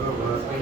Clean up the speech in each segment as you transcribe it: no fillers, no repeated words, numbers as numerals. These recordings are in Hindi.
भगवते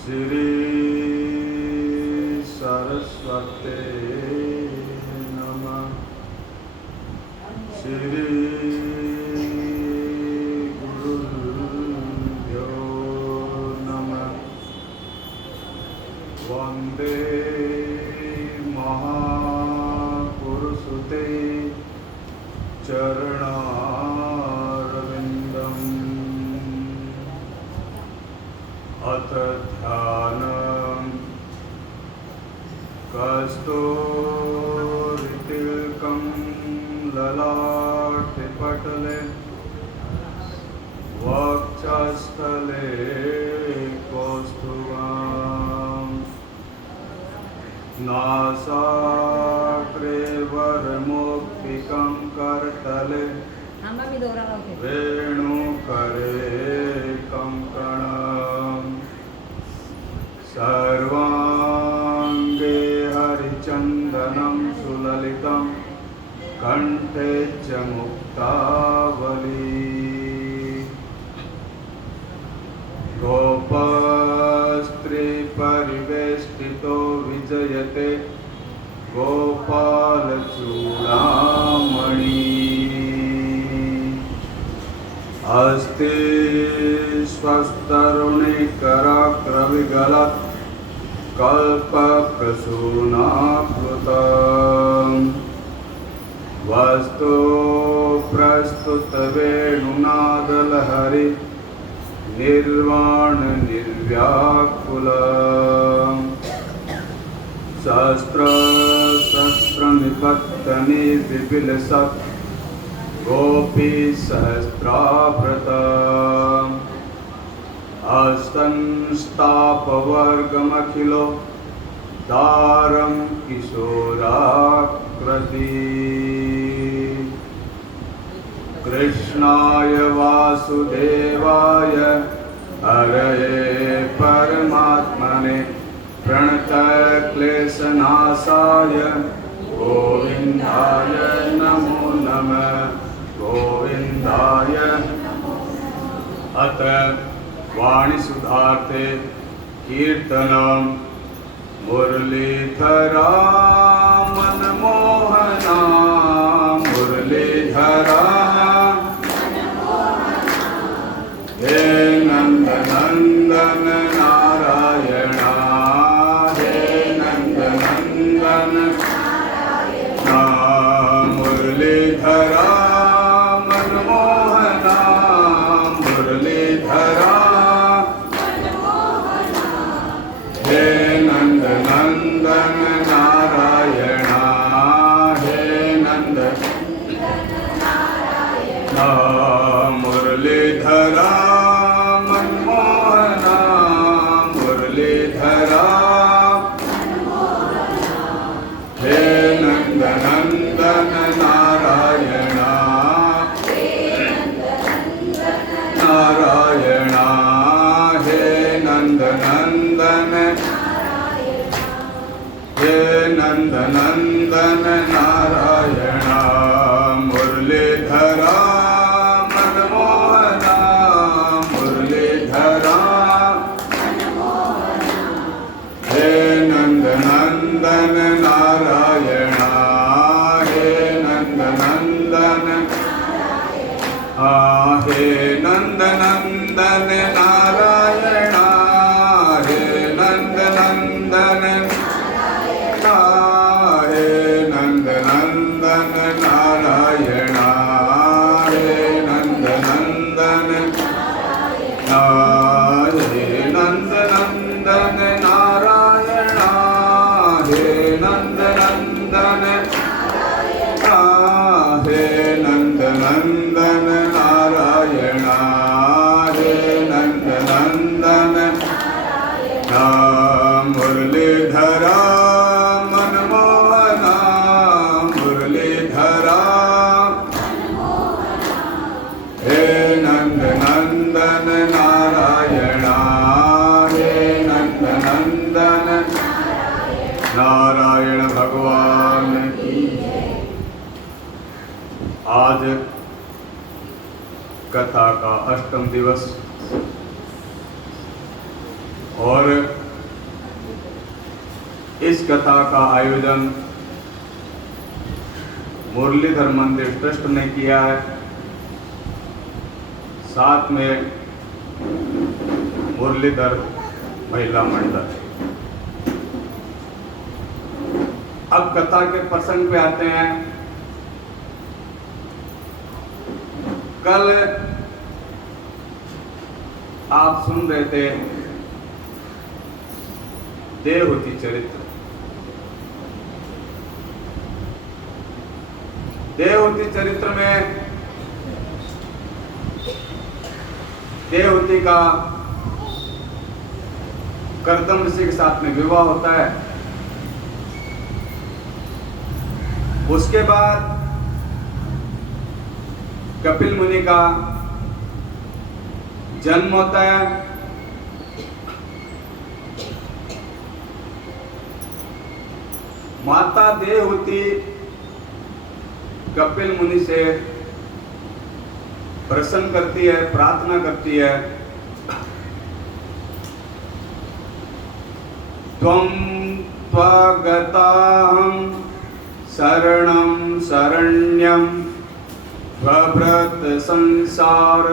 श्री सरस्वते नमः। श्री गुरुभ्यो नमः। वंदे महापुरुषते चरणारविन्दम्। अथ ध्यानम् कस्तूरितिलकं ललाटपटले वक्षस्थले कौस्तुभम्। नासाग्रे वरमौक्तिकं करतले वेणुकरे कंकणम्। सर्वांगे हरिचंदनं सुललितं कंठे च मुक्तावली। गोपस्त्री परिवेष्टितो विजयते गोपालचूडामणि। अस्ति स्वस्तरुणिकराग्रविगलत् कल्पप्रसूनाकृतम्। वस्तु प्रस्तुतवेणुनादलहरि निर्वाण निर्व्याकुलम्। सहस्रनिपत्तनि विपिलसत् गोपी सहस्राभृतम्। अस्तंस्तापवर्गमखिलो दारं किशोराकृति। कृष्णाय वासुदेवाय हरये परमात्मने प्रणतक्लेशनाशाय गोविन्दाय नमो नमः। गोविन्दाय अत वाणी सुधार्थे कीर्तनम मुरलीधरा मनमोहना मुरलीधरा। हे नंदनंदन नारायणा हे नंदनंदन मुरलीधरा मनमोहना मुरलीधरा। हे नंदनंदन नारायणा हे नंद मुरलीधरा मनमोहना मुरलीधरा। हे नंदनंदन नारायणा नारायणा हे नंदनंदन हे नंदनंदन नारायणा मुरलीधरा मनमोहना मुरलीधरा। हे नंदनंदन नारायणा हे नंदनंदन हे नंदनंदन नारायणा हे नंदनंदन हे नंदनंदन नारायणा हे नंदनंदन हे नंदनंदन नारायणा हे नंदनंदन हे नंदनंदन आज कथा का 8वां दिवस और इस कथा का आयोजन मुरलीधर मंदिर ट्रस्ट ने किया है। साथ में मुरलीधर महिला मंडल। अब कथा के प्रसंग पे आते हैं। कल आप सुन रहे थे देवहूति चरित्र। देवहूति चरित्र में देवहूति का कर्दम ऋषि के साथ में विवाह होता है। उसके बाद कपिल मुनि का जन्म होता है। माता देवहूति कपिल मुनि से प्रसन्न करती है, प्रार्थना करती है, त्वं त्वगताहं शरणं शरण्यं भ्रभृत संसार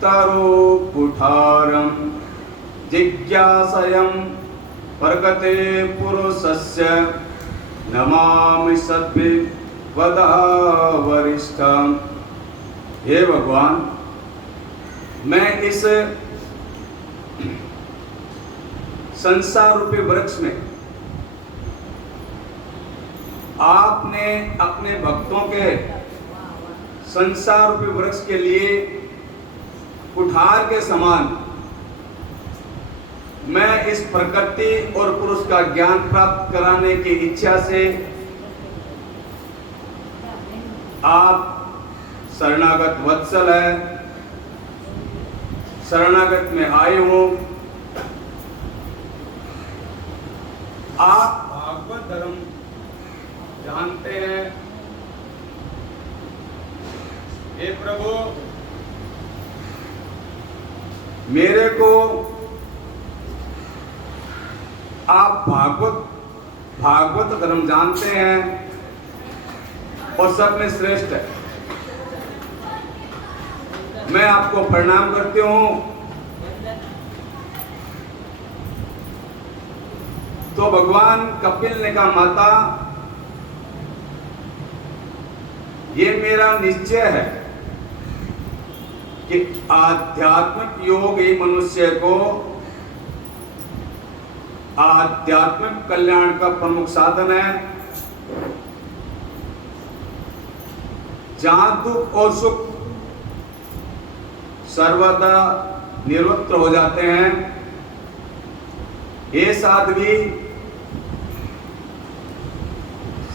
तरो कुठारं जिज्ञासयं प्रगते पुरुषस्य नमामि सद्भि वदा वरिष्ठं। हे भगवान, मैं इस संसार रूपी वृक्ष में आपने अपने भक्तों के संसार रूपी वृक्ष के लिए कुठार के समान मैं इस प्रकृति और पुरुष का ज्ञान प्राप्त कराने की इच्छा से आप शरणागत वत्सल है, शरणागत में आए हो। आप भागवत धर्म जानते हैं। हे प्रभु, मेरे को आप भागवत धर्म जानते हैं और सब में श्रेष्ठ है। मैं आपको प्रणाम करती हूं। तो भगवान कपिल ने कहा, माता, ये मेरा निश्चय है कि आध्यात्मिक योग ही मनुष्य को आध्यात्मिक कल्याण का प्रमुख साधन है। जहां दुख और सुख सर्वदा निवृत्त हो जाते हैं, ये साध्वी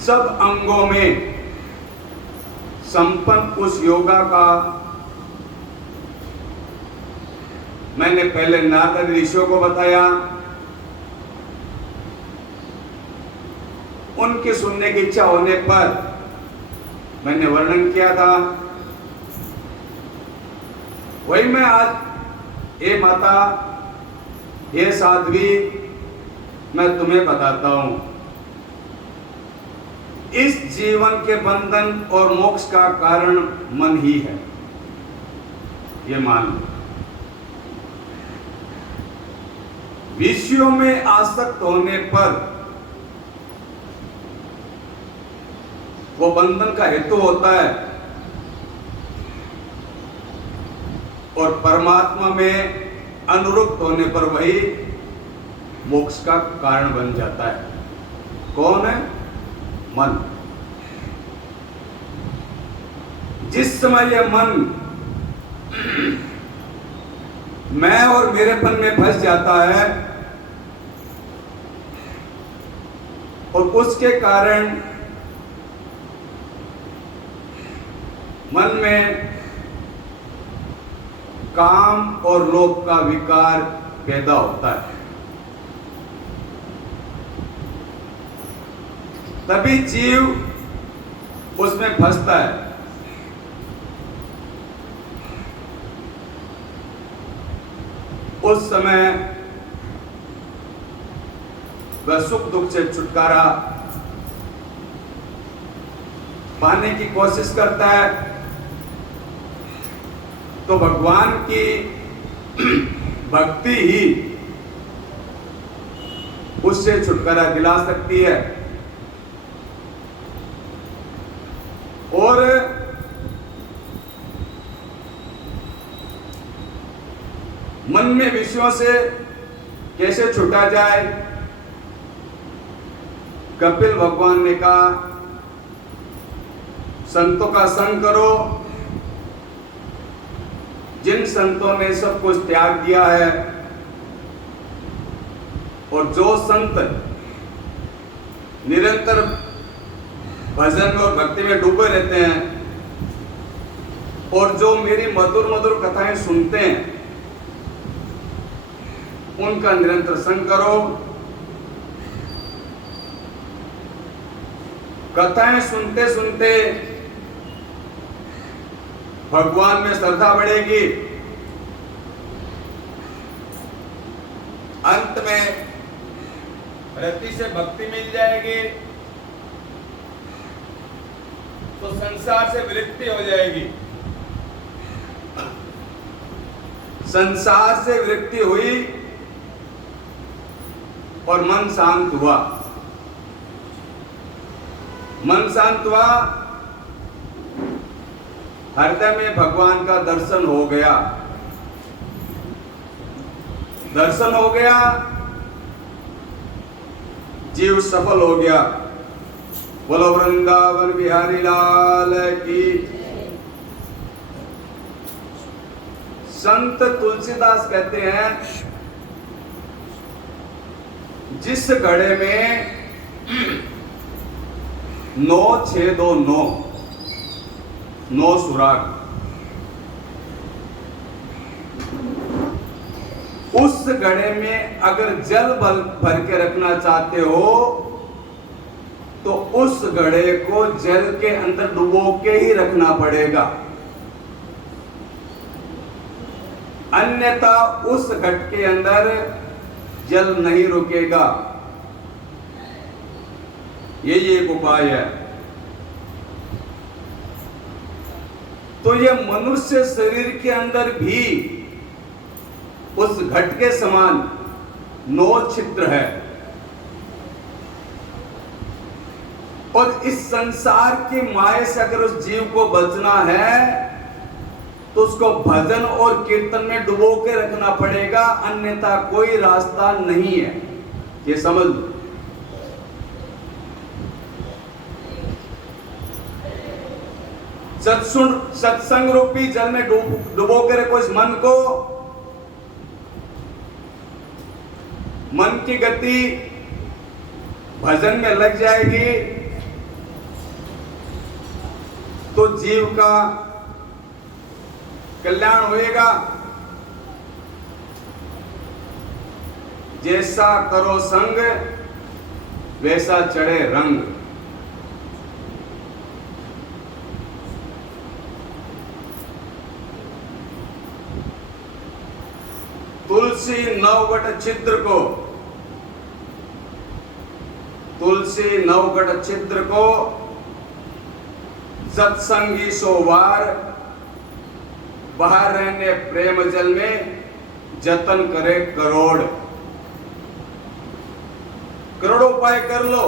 सब अंगों में संपन्न उस योगा का मैंने पहले नारद ऋषियों को बताया। उनके सुनने की इच्छा होने पर मैंने वर्णन किया था। वही मैं आज, हे माता, हे साध्वी, मैं तुम्हें बताता हूं। इस जीवन के बंधन और मोक्ष का कारण मन ही है, ये मान लो। विषयों में आसक्त होने पर वो बंधन का हेतु होता है और परमात्मा में अनुरुक्त होने पर वही मोक्ष का कारण बन जाता है। कौन है? मन। जिस समय यह मन मैं और मेरेपन में फंस जाता है और उसके कारण मन में काम और लोभ का विकार पैदा होता है, तभी जीव उसमें फंसता है। उस समय वह सुख दुख से छुटकारा पाने की कोशिश करता है, तो भगवान की भक्ति ही उससे छुटकारा दिला सकती है। और मन में विषयों से कैसे छुटा जाए, कपिल भगवान ने कहा संतों का संग करो। जिन संतों ने सब कुछ त्याग दिया है और जो संत निरंतर भजन और भक्ति में डूबे रहते हैं और जो मेरी मधुर मधुर कथाएं सुनते हैं, उनका निरंतर संग करो। कथाएं सुनते सुनते भगवान में श्रद्धा बढ़ेगी, अंत में रति से भक्ति मिल जाएगी, तो संसार से विरक्ति हो जाएगी। संसार से विरक्ति हुई और मन शांत हुआ। मन शांत हुआ, हृदय में भगवान का दर्शन हो गया। दर्शन हो गया, जीव सफल हो गया। बोलो वृंदावन बिहारी लाल की। संत तुलसीदास कहते हैं, जिस घड़े में 9 6 2 9 सुराग, उस घड़े में अगर जल भर के रखना चाहते हो तो उस घड़े को जल के अंदर डुबो के ही रखना पड़ेगा, अन्यथा उस घट के अंदर जल नहीं रुकेगा। यही एक उपाय है। तो यह मनुष्य शरीर के अंदर भी उस घट के समान 9 छिद्र है, और इस संसार की माया से अगर उस जीव को बचना है तो उसको भजन और कीर्तन में डुबो के रखना पड़ेगा, अन्यथा कोई रास्ता नहीं है। ये समझ लो। सत्संग रूपी जल में डुबो के रखो इस मन को। मन की गति भजन में लग जाएगी तो जीव का कल्याण होएगा। जैसा करो संग वैसा चढ़े रंग। तुलसी नवगढ़ छिद्र को, तुलसी नवगढ़ छिद्र को सत्संगी सोवार, बाहर रहने प्रेम जल में जतन करे करोड़। करोड़ों उपाय कर लो,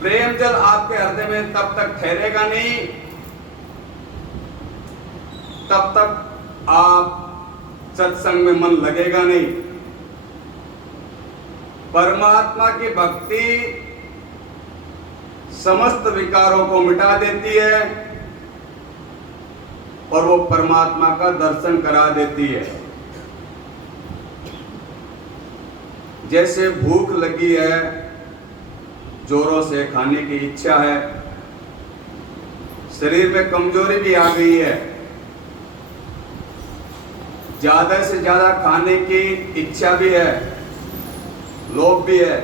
प्रेम जल आपके हृदय में तब तक ठहरेगा नहीं, तब तक आप सत्संग में मन लगेगा नहीं। परमात्मा की भक्ति समस्त विकारों को मिटा देती है और वो परमात्मा का दर्शन करा देती है। जैसे भूख लगी है, जोरों से खाने की इच्छा है, शरीर में कमजोरी भी आ गई है, ज्यादा से ज्यादा खाने की इच्छा भी है, लोभ भी है,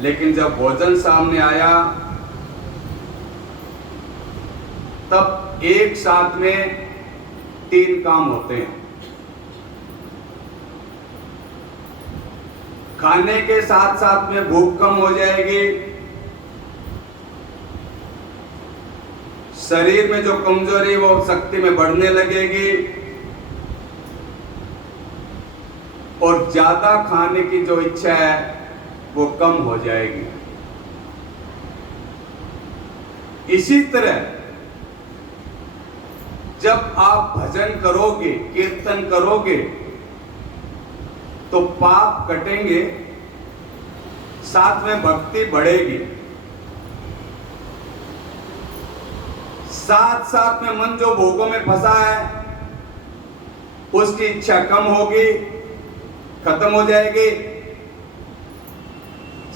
लेकिन जब भोजन सामने आया तब एक साथ में 3 काम होते हैं। खाने के साथ साथ में भूख कम हो जाएगी, शरीर में जो कमजोरी वो शक्ति में बढ़ने लगेगी, और ज्यादा खाने की जो इच्छा है वो कम हो जाएगी। इसी तरह जब आप भजन करोगे, कीर्तन करोगे, तो पाप कटेंगे, साथ में भक्ति बढ़ेगी, साथ साथ में मन जो भोगों में फंसा है उसकी इच्छा कम होगी, खत्म हो जाएगी,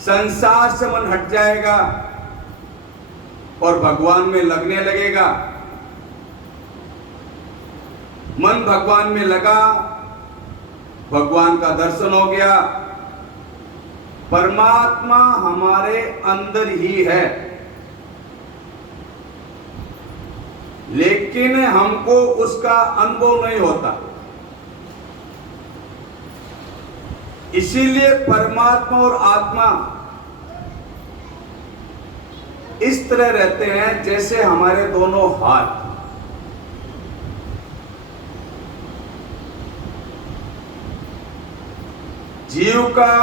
संसार से मन हट जाएगा और भगवान में लगने लगेगा। मन भगवान में लगा, भगवान का दर्शन हो गया, परमात्मा हमारे अंदर ही है, लेकिन हमको उसका अनुभव नहीं होता। इसीलिए परमात्मा और आत्मा इस तरह रहते हैं जैसे हमारे दोनों हाथ। जीव का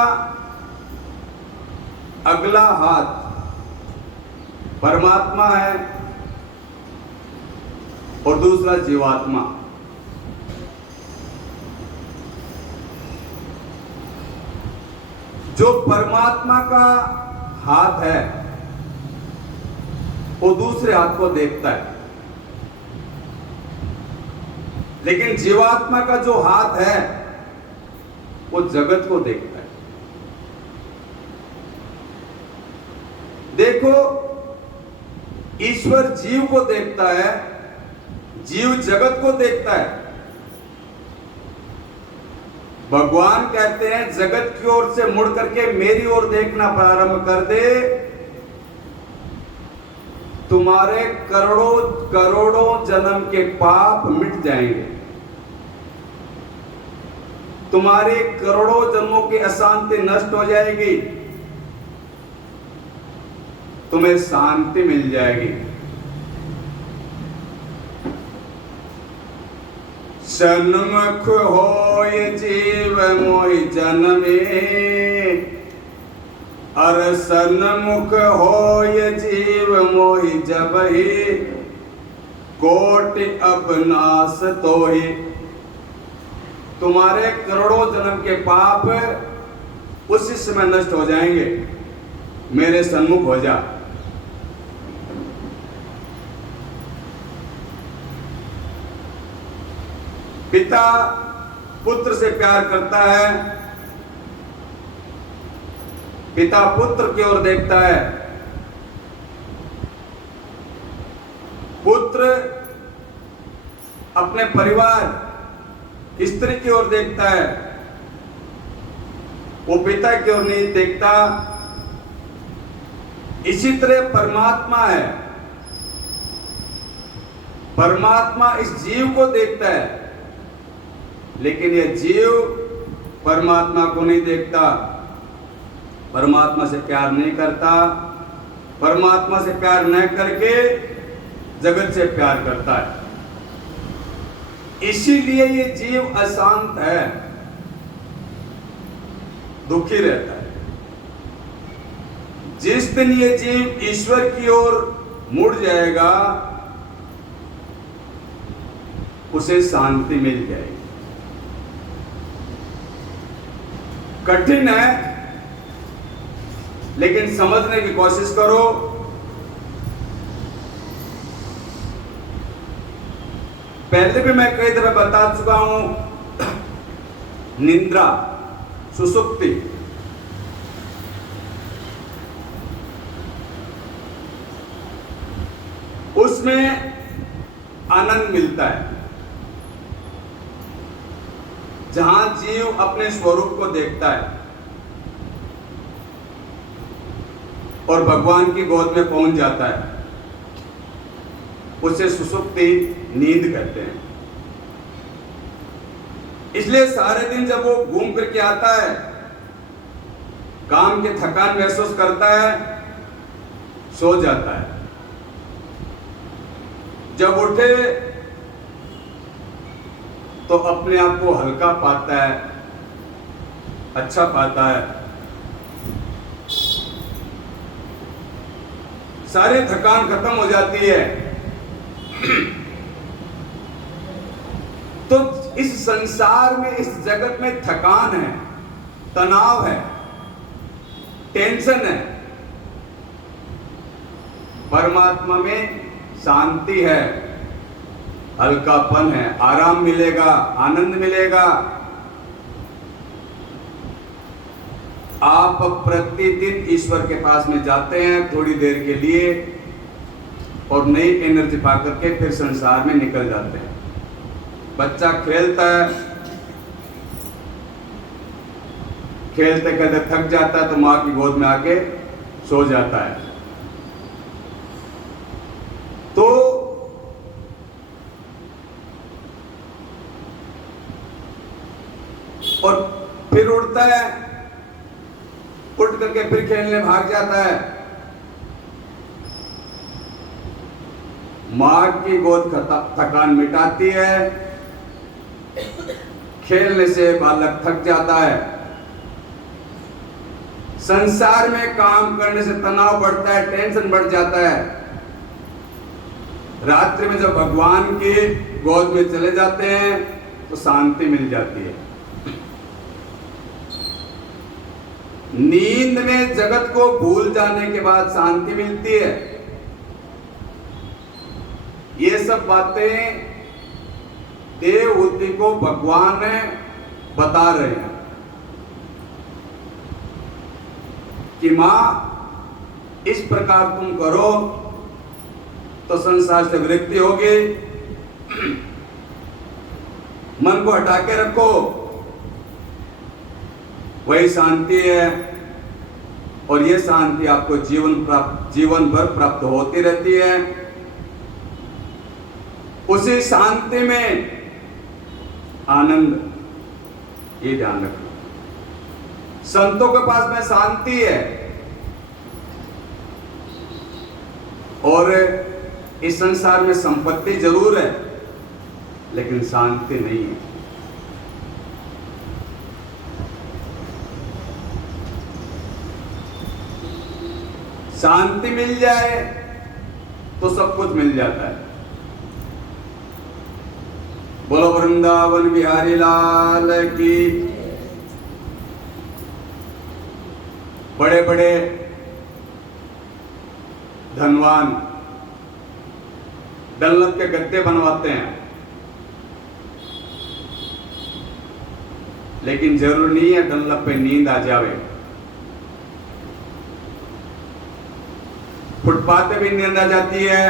अगला हाथ परमात्मा है और दूसरा जीवात्मा। जो परमात्मा का हाथ है वो दूसरे हाथ को देखता है, लेकिन जीवात्मा का जो हाथ है वो जगत को देखता है। देखो, ईश्वर जीव को देखता है, जीव जगत को देखता है। भगवान कहते हैं जगत की ओर से मुड़ करके मेरी ओर देखना प्रारंभ कर दे, तुम्हारे करोड़ों करोड़ों जन्म के पाप मिट जाएंगे, तुम्हारे करोड़ों जन्मों की अशांति नष्ट हो जाएगी, तुम्हें शांति मिल जाएगी। सन्मुख होय जीव मोहि जन्मे, अर सन्मुख होय जीव मोहि जबहि, कोटि अबनाश तोहि। तुम्हारे करोड़ों जन्म के पाप उसी समय नष्ट हो जाएंगे, मेरे सन्मुख हो जा। पिता पुत्र से प्यार करता है, पिता पुत्र की ओर देखता है, पुत्र अपने परिवार स्त्री की ओर देखता है, वो पिता की ओर नहीं देखता। इसी तरह परमात्मा है, परमात्मा इस जीव को देखता है, लेकिन यह जीव परमात्मा को नहीं देखता, परमात्मा से प्यार नहीं करता, परमात्मा से प्यार न करके जगत से प्यार करता है। इसीलिए ये जीव अशांत है, दुखी रहता है। जिस दिन ये जीव ईश्वर की ओर मुड़ जाएगा, उसे शांति मिल जाएगी। कठिन है, लेकिन समझने की कोशिश करो। पहले भी मैं कई दफे बता चुका हूं, निद्रा, सुसुप्ति, उसमें आनंद मिलता है, जहां जीव अपने स्वरूप को देखता है और भगवान की गोद में पहुंच जाता है, उसे सुसुप्ति नींद कहते हैं। इसलिए सारे दिन जब वो घूम फिर के आता है, काम की थकान महसूस करता है, सो जाता है। जब उठे तो अपने आप को हल्का पाता है, अच्छा पाता है, सारी थकान खत्म हो जाती है। तो इस संसार में, इस जगत में थकान है, तनाव है, टेंशन है। परमात्मा में शांति है, हल्कापन है, आराम मिलेगा, आनंद मिलेगा। आप प्रतिदिन ईश्वर के पास में जाते हैं थोड़ी देर के लिए और नई एनर्जी पाकर के फिर संसार में निकल जाते हैं। बच्चा खेलता है, खेलते खेलते थक जाता है तो मां की गोद में आके सो जाता है। तो और फिर उठता है, उठ करके फिर खेलने भाग जाता है। मां की गोद थकान मिटाती है, खेलने से बालक थक जाता है। संसार में काम करने से तनाव बढ़ता है, टेंशन बढ़ जाता है। रात्रि में जब भगवान की गोद में चले जाते हैं तो शांति मिल जाती है। नींद में जगत को भूल जाने के बाद शांति मिलती है। ये सब बातें देवहूति को भगवान बता रहे हैं कि मां इस प्रकार तुम करो तो संसार से विरक्ति होगी। मन को हटा के रखो, वही शांति है। और ये शांति आपको जीवन भर प्राप्त होती रहती है। उसी शांति में आनंद, ये ध्यान रखना। संतों के पास में शांति है और इस संसार में संपत्ति जरूर है लेकिन शांति नहीं है। शांति मिल जाए तो सब कुछ मिल जाता है। बोलो वृंदावन बिहारी लाल की। बड़े बड़े धनवान डनलप के गद्दे बनवाते हैं, लेकिन जरूरी नहीं है डनलप पे नींद आ जावे। फुटपाथ पे भी नींद आ जाती है।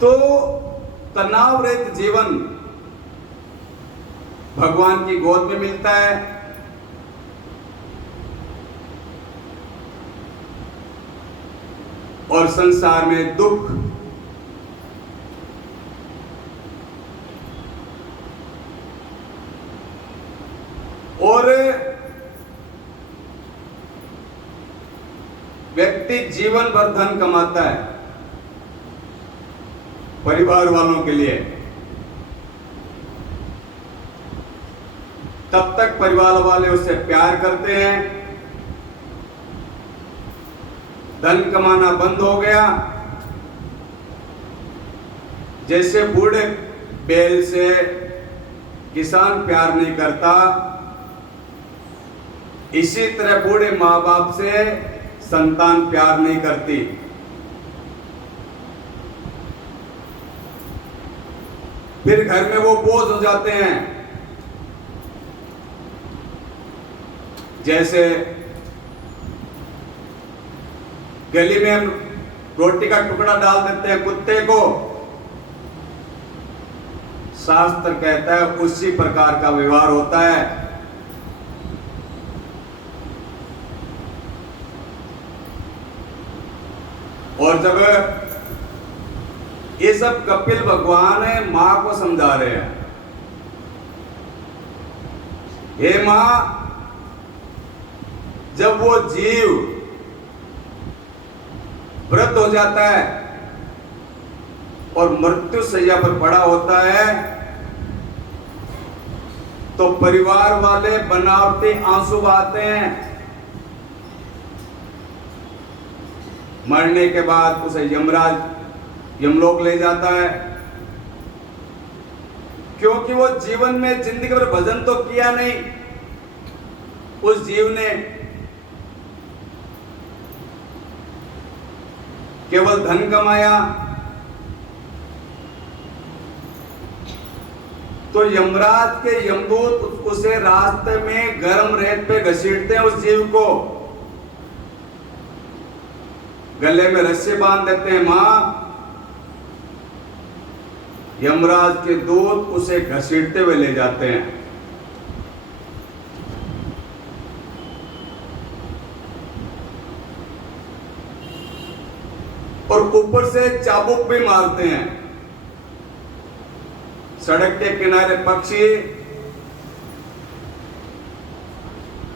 तो तनाव रहित जीवन भगवान की गोद में मिलता है। और संसार में दुख, और व्यक्ति जीवन भर धन कमाता है परिवार वालों के लिए, तब तक परिवार वाले उससे प्यार करते हैं। धन कमाना बंद हो गया, जैसे बूढ़े बैल से किसान प्यार नहीं करता, इसी तरह बूढ़े माँ बाप से संतान प्यार नहीं करती। फिर घर में वो बोझ हो जाते हैं। जैसे गली में हम रोटी का टुकड़ा डाल देते हैं कुत्ते को, शास्त्र कहता है उसी प्रकार का व्यवहार होता है। और जब ये सब कपिल भगवान है मां को समझा रहे हैं। हे मां, जब वो जीव वृद्ध हो जाता है और मृत्यु शैया पर पड़ा होता है, तो परिवार वाले बनावटी आंसू बहाते हैं। मरने के बाद उसे यमराज यमलोक ले जाता है, क्योंकि वो जीवन में जिंदगी भर भजन तो किया नहीं। उस जीव ने केवल धन कमाया, तो यमराज के यमदूत उसे रास्ते में गर्म रेत पे घसीटते हैं। उस जीव को गले में रस्सी बांध देते हैं। मां, यमराज के दूत उसे घसीटते हुए ले जाते हैं। और ऊपर से चाबुक भी मारते हैं। सड़क के किनारे पक्षी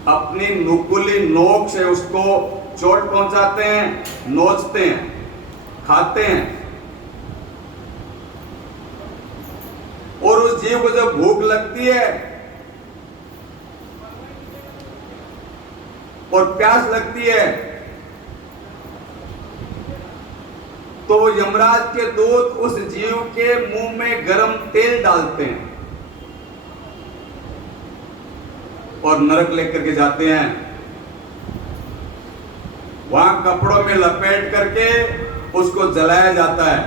अपनी नुकीली नोक से उसको चोट पहुंचाते हैं, नोचते हैं, खाते हैं। और उस जीव को जब भूख लगती है और प्यास लगती है, तो यमराज के दूत उस जीव के मुंह में गरम तेल डालते हैं और नरक लेकर के जाते हैं। वहां कपड़ों में लपेट करके उसको जलाया जाता है,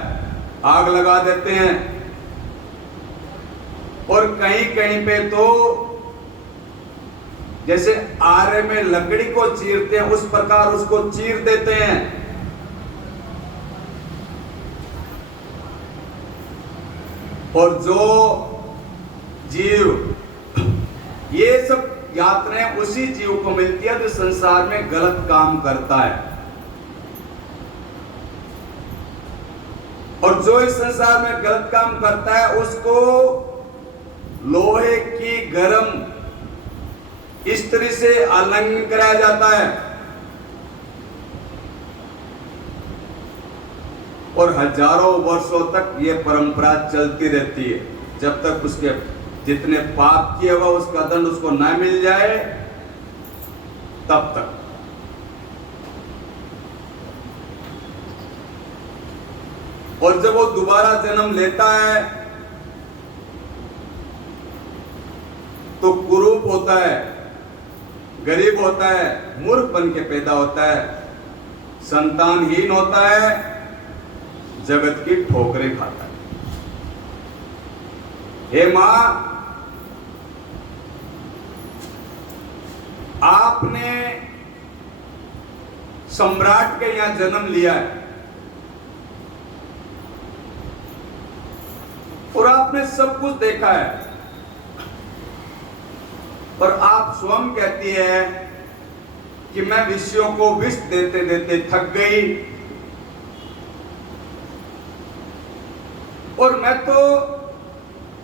आग लगा देते हैं। और कहीं कहीं पे तो जैसे आरे में लकड़ी को चीरते हैं, उस प्रकार उसको चीर देते हैं। और जो जीव, ये सब यात्राएं उसी जीव को मिलती है जो संसार में गलत काम करता है। और जो इस संसार में गलत काम करता है उसको लोहे की गरम स्त्री से आलिंगन कराया जाता है। और हजारों वर्षों तक ये परंपरा चलती रहती है, जब तक उसके जितने पाप किए हुआ उसका दंड उसको न मिल जाए तब तक। और जब वो दोबारा जन्म लेता है तो कुरूप होता है, गरीब होता है, मूर्ख बन के पैदा होता है, संतानहीन होता है, जगत की ठोकरें खाता है। हे मां, आपने सम्राट के यहां जन्म लिया है और आपने सब कुछ देखा है, और आप स्वयं कहती है कि मैं विषयों को विष देते देते थक गई, और मैं तो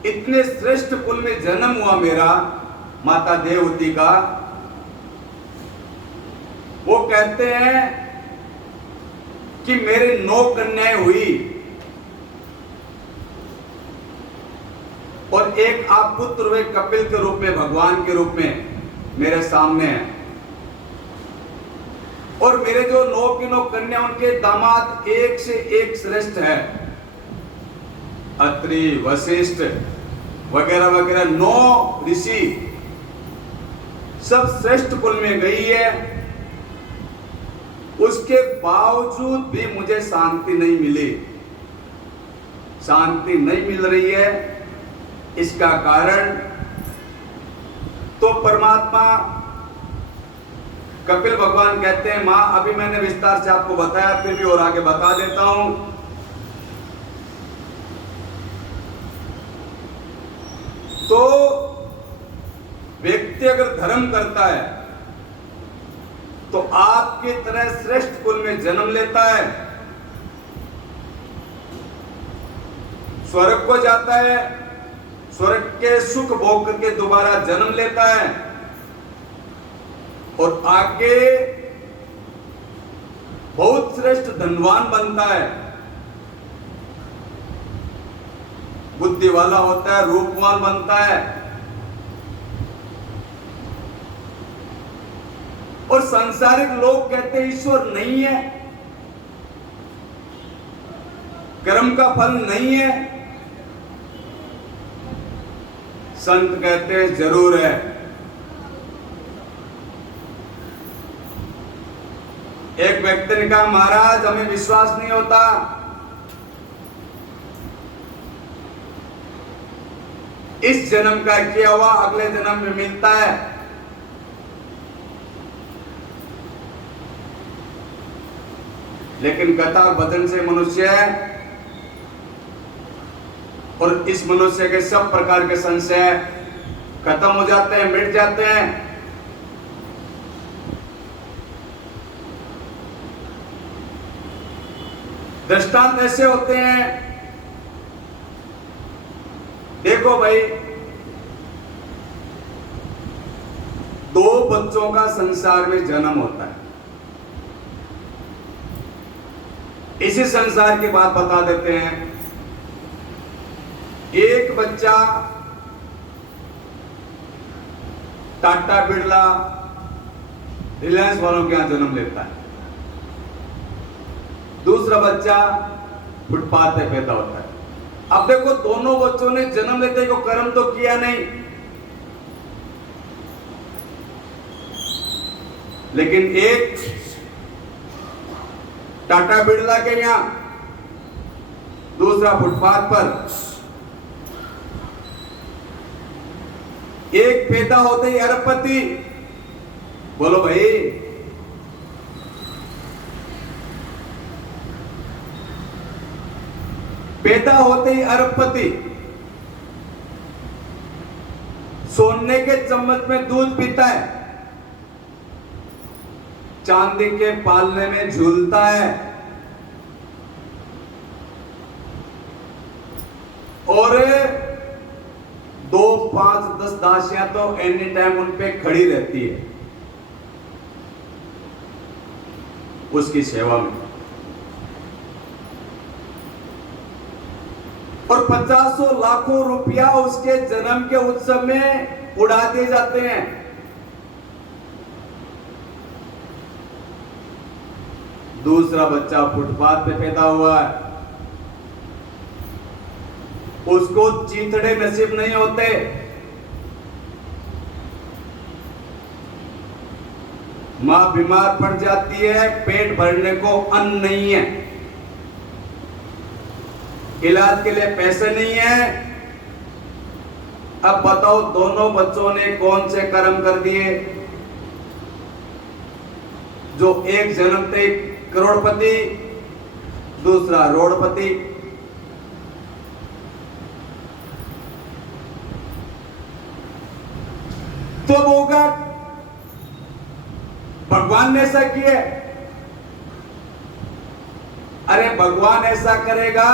इतने श्रेष्ठ कुल में जन्म हुआ मेरा, माता देवहूति का। वो कहते हैं कि मेरे 9 कन्याएं हुई और एक आप पुत्र हुए कपिल के रूप में, भगवान के रूप में मेरे सामने है। और मेरे जो 9 की 9 कन्या, उनके दामाद एक से एक श्रेष्ठ है। अत्रि, वशिष्ठ वगैरह वगैरह 9 ऋषि सब श्रेष्ठ कुल में गई है। उसके बावजूद भी मुझे शांति नहीं मिली, शांति नहीं मिल रही है। इसका कारण तो परमात्मा कपिल भगवान कहते हैं, मां अभी मैंने विस्तार से आपको बताया, फिर भी और आगे बता देता हूं। तो व्यक्ति अगर धर्म करता है तो आपकी तरह श्रेष्ठ कुल में जन्म लेता है, स्वर्ग को जाता है, स्वर्ग के सुख भोग करके दोबारा जन्म लेता है और आगे बहुत श्रेष्ठ धनवान बनता है, बुद्धि वाला होता है, रूपवान बनता है। और सांसारिक लोग कहते हैं ईश्वर नहीं है, कर्म का फल नहीं है। संत कहते हैं जरूर है। एक व्यक्ति ने कहा महाराज हमें विश्वास नहीं होता, इस जन्म का किया हुआ अगले जन्म में मिलता है। लेकिन कथा और भजन से मनुष्य है और इस मनुष्य के सब प्रकार के संशय खत्म हो जाते हैं, मिट जाते हैं। दृष्टांत ऐसे होते हैं, देखो भाई, दो बच्चों का संसार में जन्म होता है। इसी संसार की बात बता देते हैं। एक बच्चा टाटा बिरला रिलायंस वालों के यहां जन्म लेता है, दूसरा बच्चा फुटपाथ पे पैदा होता है। अब देखो दोनों बच्चों ने जन्म लेते को कर्म तो किया नहीं, लेकिन एक टाटा बिरला के यहां, दूसरा फुटपाथ पर। एक पैदा होते ही अरबपति, बोलो भाई, पैदा होते ही अरबपति, सोने के चम्मच में दूध पीता है, चांदी के पालने में झूलता है और 2, 5, 10 दासियां तो एनी टाइम उन पे खड़ी रहती है उसकी सेवा में। और 50 लाखों रुपया उसके जन्म के उत्सव में उड़ा दिए जाते हैं। दूसरा बच्चा फुटपाथ पे पैदा हुआ है, उसको चीथड़े नसीब नहीं होते, मां बीमार पड़ जाती है, पेट भरने को अन्न नहीं है, इलाज के लिए पैसे नहीं है। अब बताओ दोनों बच्चों ने कौन से कर्म कर दिए? जो एक जन्मते करोड़पति, दूसरा रोड़पति। तो होगा भगवान ने ऐसा किया। अरे भगवान ऐसा करेगा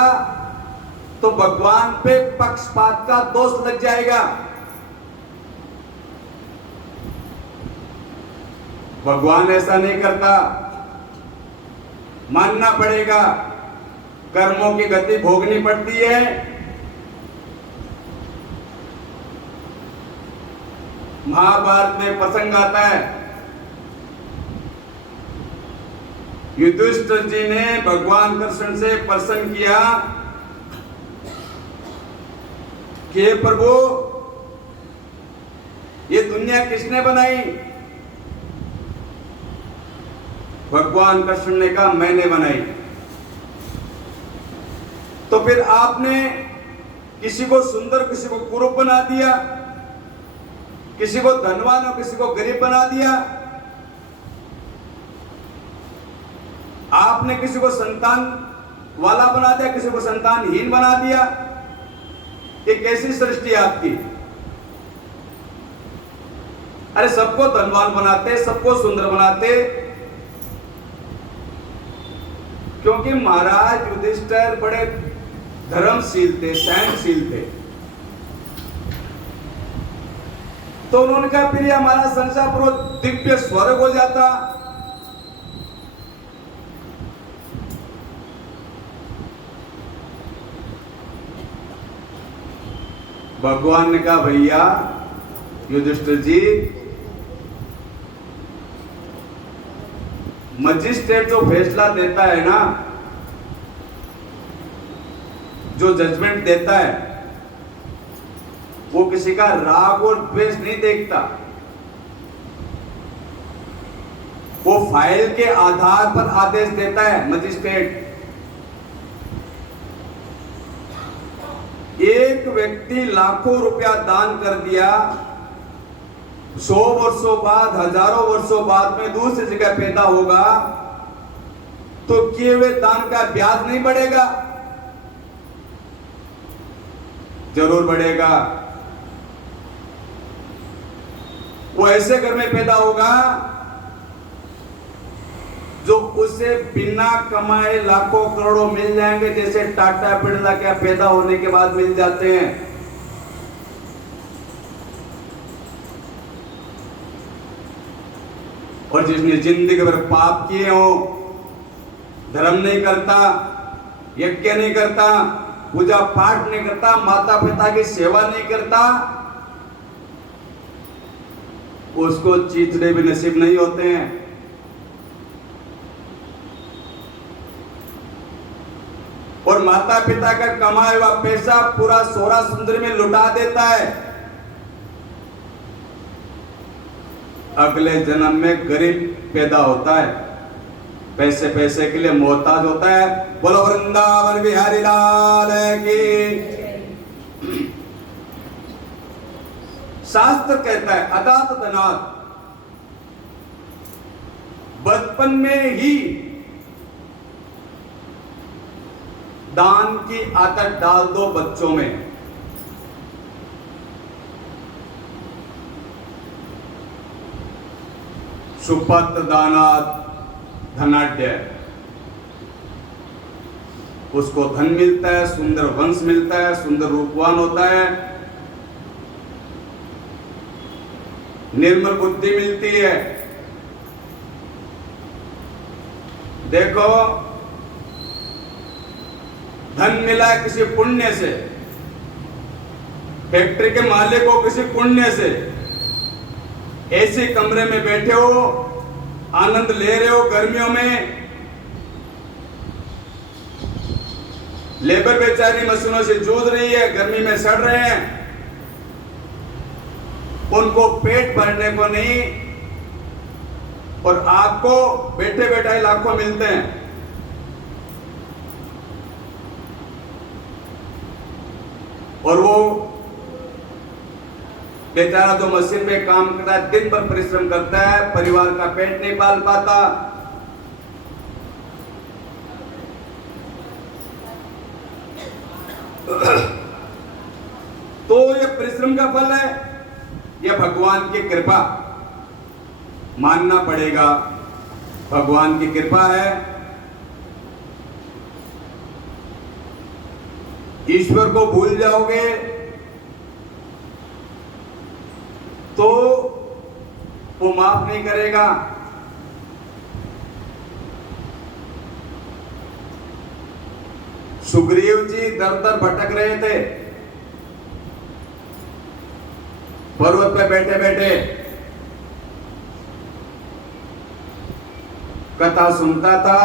तो भगवान पे पक्षपात का दोष लग जाएगा। भगवान ऐसा नहीं करता, मानना पड़ेगा, कर्मों की गति भोगनी पड़ती है। महाभारत में प्रसंग आता है, युधिष्ठिर जी ने भगवान कृष्ण से प्रश्न किया कि हे प्रभु, ये दुनिया किसने बनाई? भगवान कृष्ण ने कहा मैंने बनाई। तो फिर आपने किसी को सुंदर, किसी को कुरूप बना दिया, किसी को धनवान और किसी को गरीब बना दिया, आपने किसी को संतान वाला बना दिया, किसी को संतानहीन बना दिया। ये कैसी सृष्टि है आपकी? अरे सबको धनवान बनाते, सबको सुंदर बनाते, क्योंकि महाराज युधिष्ठिर बड़े धर्मशील थे, सहनशील थे। तो उन्होंने कहा फिर हमारा संसार पूरा दिव्य स्वर्ग हो जाता। भगवान ने कहा भैया युधिष्ठिर जी, मजिस्ट्रेट जो फैसला देता है ना, जो जजमेंट देता है, वो किसी का राग और द्वेष नहीं देखता। वो फाइल के आधार पर आदेश देता है मजिस्ट्रेट। एक व्यक्ति लाखों रुपया दान कर दिया, 100 वर्षों बाद, हजारों वर्षों बाद में दूसरी जगह पैदा होगा, तो किए हुए दान का ब्याज नहीं बढ़ेगा? जरूर बढ़ेगा। वो ऐसे घर में पैदा होगा जो उसे बिना कमाए लाखों करोड़ों मिल जाएंगे, जैसे टाटा बिरला क्या पैदा होने के बाद मिल जाते हैं। और जिसने जिंदगी भर पाप किए हो, धर्म नहीं करता, यज्ञ नहीं करता, पूजा पाठ नहीं करता, माता पिता की सेवा नहीं करता, उसको चीचड़े भी नसीब नहीं होते हैं। और माता पिता का कमाया हुआ पैसा पूरा सोरा सुंदरी में लुटा देता है, अगले जन्म में गरीब पैदा होता है, पैसे पैसे के लिए मोहताज होता है। बोलो वृंदावन बिहारी लाल की। शास्त्र कहता है अदात धनात, बचपन में ही दान की आदत डाल दो बच्चों में। सुपत्र दानात धनाढ्य, उसको धन मिलता है, सुंदर वंश मिलता है, सुंदर रूपवान होता है, निर्मल बुद्धि मिलती है। देखो, धन मिला है किसी पुण्य से, फैक्ट्री के मालिक को किसी पुण्य से, ऐसे कमरे में बैठे हो, आनंद ले रहे हो, गर्मियों में लेबर बेचारी मशीनों से जूझ रही है, गर्मी में सड़ रहे हैं, उनको पेट भरने को नहीं, और आपको बैठे बैठे लाखों मिलते हैं। और वो बेचारा जो मशीन में काम करता है, दिन भर परिश्रम करता है, परिवार का पेट नहीं पाल पाता। तो ये परिश्रम का फल है, यह भगवान की कृपा मानना पड़ेगा। भगवान की कृपा है। ईश्वर को भूल जाओगे तो वो माफ नहीं करेगा। सुग्रीव जी दर दर भटक रहे थे, पर्वत पे बैठे बैठे कथा सुनता था,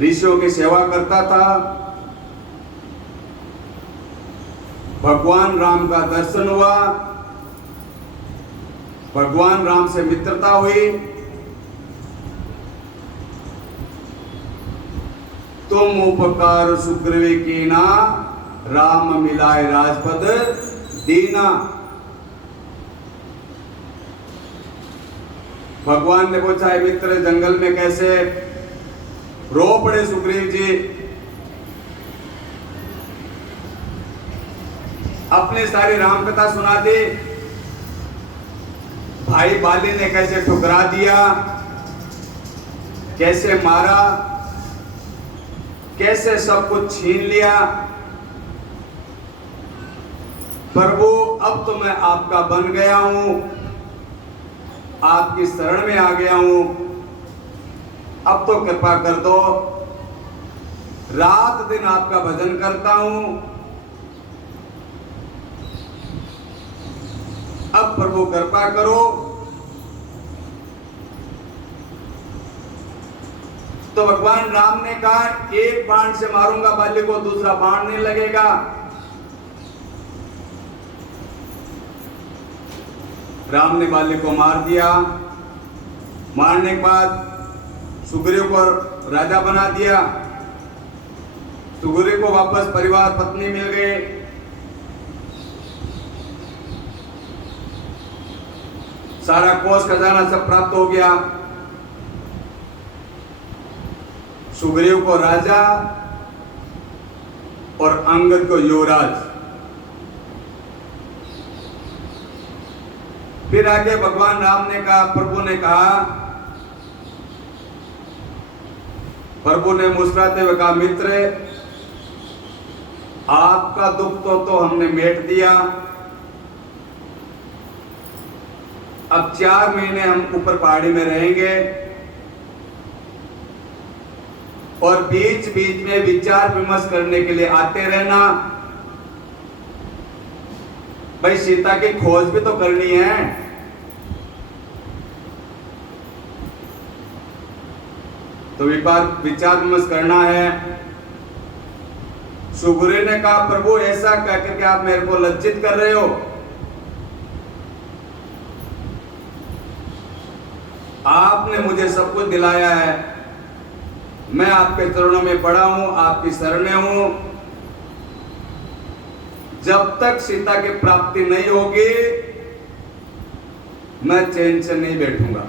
ऋषियों की सेवा करता था, भगवान राम का दर्शन हुआ, भगवान राम से मित्रता हुई। तुम उपकार सुग्रीव कीना, राम मिलाए राजपद दीना। भगवान ने पूछा, है मित्र जंगल में कैसे? रो पड़े सुग्रीव जी, अपनी सारी राम कथा सुना दी। भाई बाली ने कैसे ठुकरा दिया, कैसे मारा, कैसे सब कुछ छीन लिया। प्रभु अब तो मैं आपका बन गया हूं, आपकी शरण में आ गया हूं, अब तो कृपा कर दो, रात दिन आपका भजन करता हूं, अब प्रभु कृपा करो। तो भगवान राम ने कहा, एक बाण से मारूंगा बाली को, दूसरा बाण नहीं लगेगा। राम ने बाली को मार दिया। मारने के बाद सुग्रीव को राजा बना दिया। सुग्रीव को वापस परिवार पत्नी मिल गए। सारा कोष खजाना सब प्राप्त हो गया। सुग्रीव को राजा और अंगद को युवराज। फिर आगे भगवान राम ने कहा, प्रभु ने कहा, प्रभु ने मुस्कुराते हुए कहा, मित्र आपका दुख तो हमने मेट दिया। अब 4 महीने हम ऊपर पहाड़ी में रहेंगे और बीच बीच में विचार विमर्श करने के लिए आते रहना। भाई सीता की खोज भी तो करनी है। तो विचार विमर्श करना है। सुग्रीव ने कहा, प्रभु ऐसा कहकर के आप मेरे को लज्जित कर रहे हो। आपने मुझे सब कुछ दिलाया है, मैं आपके चरणों में पड़ा हूं, आपकी शरण में हूं। जब तक सीता की प्राप्ति नहीं होगी मैं चैन से नहीं बैठूंगा।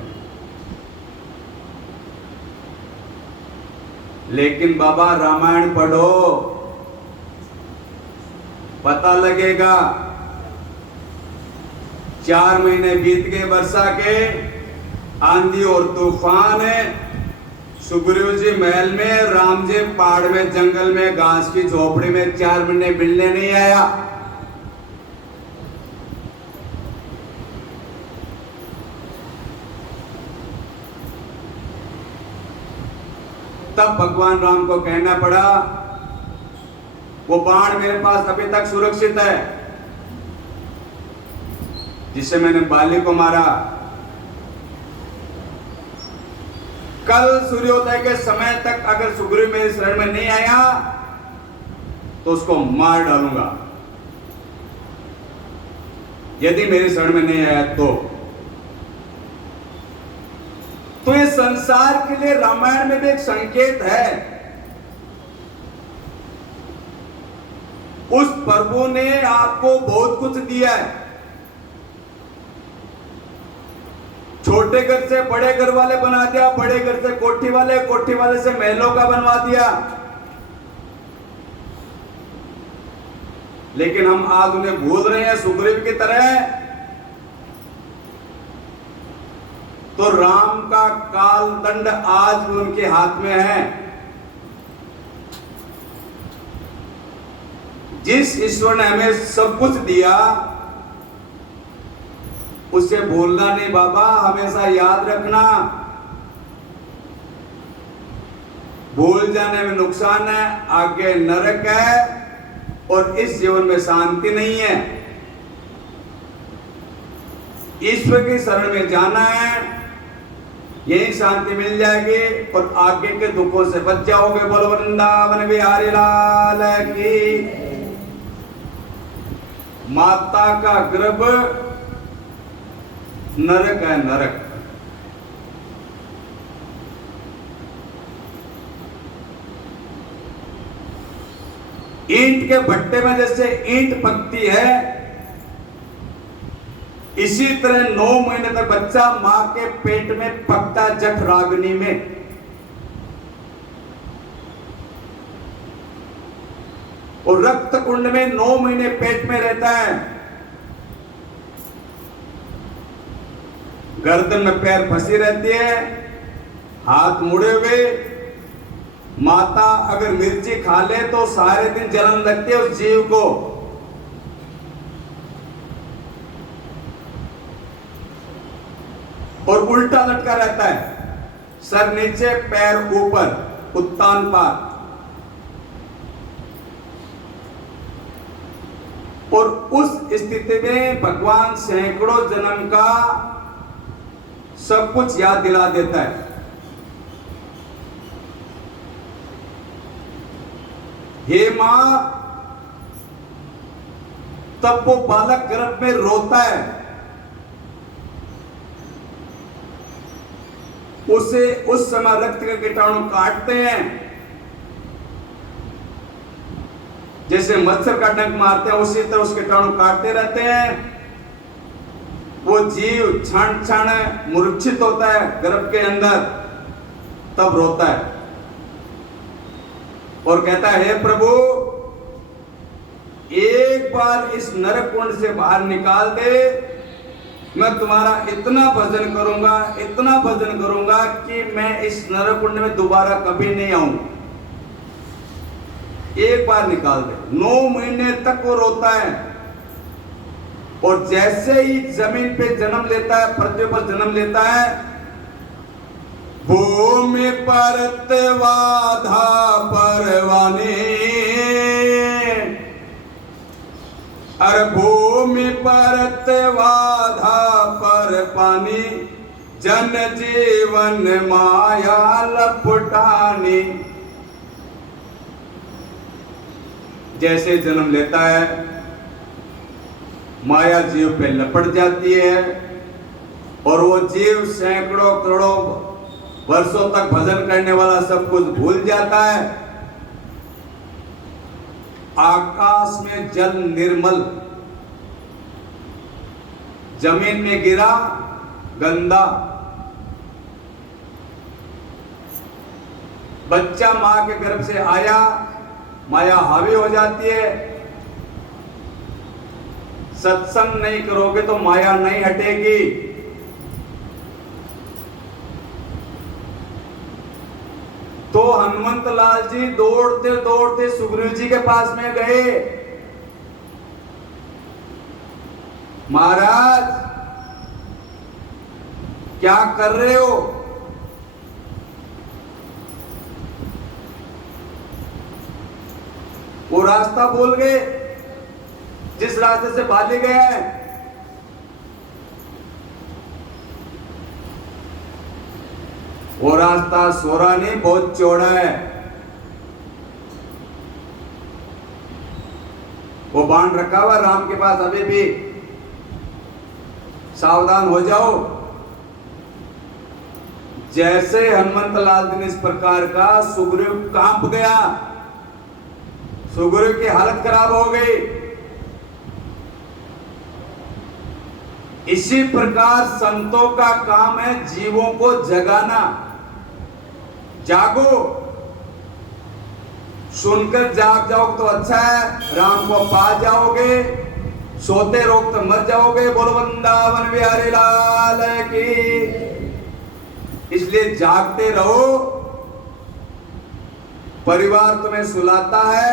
लेकिन बाबा रामायण पढ़ो, पता लगेगा। 4 महीने बीत गए वर्षा के, आंधी और तूफान है। सुग्रीव जी महल में, राम जी पहाड़ में, जंगल में, घास की झोपड़ी में 4 महीने मिलने नहीं आया। तब भगवान राम को कहना पड़ा, वो बाण मेरे पास अभी तक सुरक्षित है जिसे मैंने बाली को मारा। कल सूर्योदय के समय तक अगर सुग्रीव मेरे शरण में नहीं आया तो उसको मार डालूंगा, यदि मेरे शरण में नहीं आया तो ये संसार के लिए रामायण में भी एक संकेत है। उस प्रभु ने आपको बहुत कुछ दिया है। छोटे घर से बड़े घर वाले बना दिया, बड़े घर से कोठी वाले, कोठी वाले से महलों का बनवा दिया। लेकिन हम आज उन्हें भूल रहे हैं सुग्रीव की तरह। तो राम का काल दंड आज भी उनके हाथ में है। जिस ईश्वर ने हमें सब कुछ दिया उसे भूलना नहीं बाबा, हमेशा याद रखना। भूल जाने में नुकसान है, आगे नरक है और इस जीवन में शांति नहीं है। ईश्वर की शरण में जाना है, यही शांति मिल जाएगी और आगे के दुखों से बच जाओगे। बोलो वृंदावन बिहारी लाल की। माता का गर्भ नरक है, नरक। ईंट के भट्टे में जैसे ईंट पकती है, इसी तरह 9 महीने तक बच्चा मां के पेट में पकता जठ रागनी में। और रक्त कुंड में 9 महीने पेट में रहता है। गर्दन में पैर फंसी रहती है, हाथ मुड़े हुए, माता अगर मिर्ची खा ले तो सारे दिन जलन लगती है उस जीव को। और उल्टा लटका रहता है, सर नीचे पैर ऊपर, उत्तान पात। और उस स्थिति में भगवान सैकड़ों जन्म का सब कुछ याद दिला देता है। हे मां, तब वो बालक गर्भ में रोता है, उसे उस समय रक्त के कीटाणु काटते हैं, जैसे मच्छर का डंक मारते हैं उसी तरह उस कीटाणु काटते रहते हैं। वो जीव क्षण क्षण मूर्छित होता है गर्भ के अंदर, तब रोता है और कहता है, हे प्रभु, एक बार इस नरक कुंड से बाहर निकाल दे, मैं तुम्हारा इतना भजन करूंगा, इतना भजन करूंगा कि मैं इस नरक कुंड में दोबारा कभी नहीं आऊं। एक बार निकाल दे। 9 महीने तक वो रोता है और जैसे ही जमीन पे जन्म लेता है, पृथ्वी पर जन्म लेता है, भूमि पर वाधा परवानी, अरे भूमि पर वाधा पर पानी, जन जीवन माया लपटानी। जैसे जन्म लेता है माया जीव पे लपट जाती है और वो जीव सैकड़ों करोड़ों वर्षों तक भजन करने वाला सब कुछ भूल जाता है। आकाश में जल निर्मल, जमीन में गिरा गंदा। बच्चा मां के गर्भ से आया, माया हावी हो जाती है। सत्संग नहीं करोगे तो माया नहीं हटेगी। तो हनुमंत लाल जी दौड़ते दौड़ते सुग्रीव जी के पास में गए, महाराज क्या कर रहे हो? वो रास्ता भूल गए जिस रास्ते से बाली गया है। वो रास्ता सोरा नहीं, बहुत चौड़ा है। वो बाण रखा हुआ राम के पास अभी भी, सावधान हो जाओ। जैसे हनुमंत लाल जी ने इस प्रकार का, सुग्रीव कांप गया, सुग्रीव की हालत खराब हो गई। इसी प्रकार संतों का काम है जीवों को जगाना। जागो, सुनकर जाग जाओ तो अच्छा है, राम को पा जाओगे। सोते रहो तो मर जाओगे। बोलो वृंदावन बिहारी लाल की। इसलिए जागते रहो। परिवार तुम्हें सुलाता है,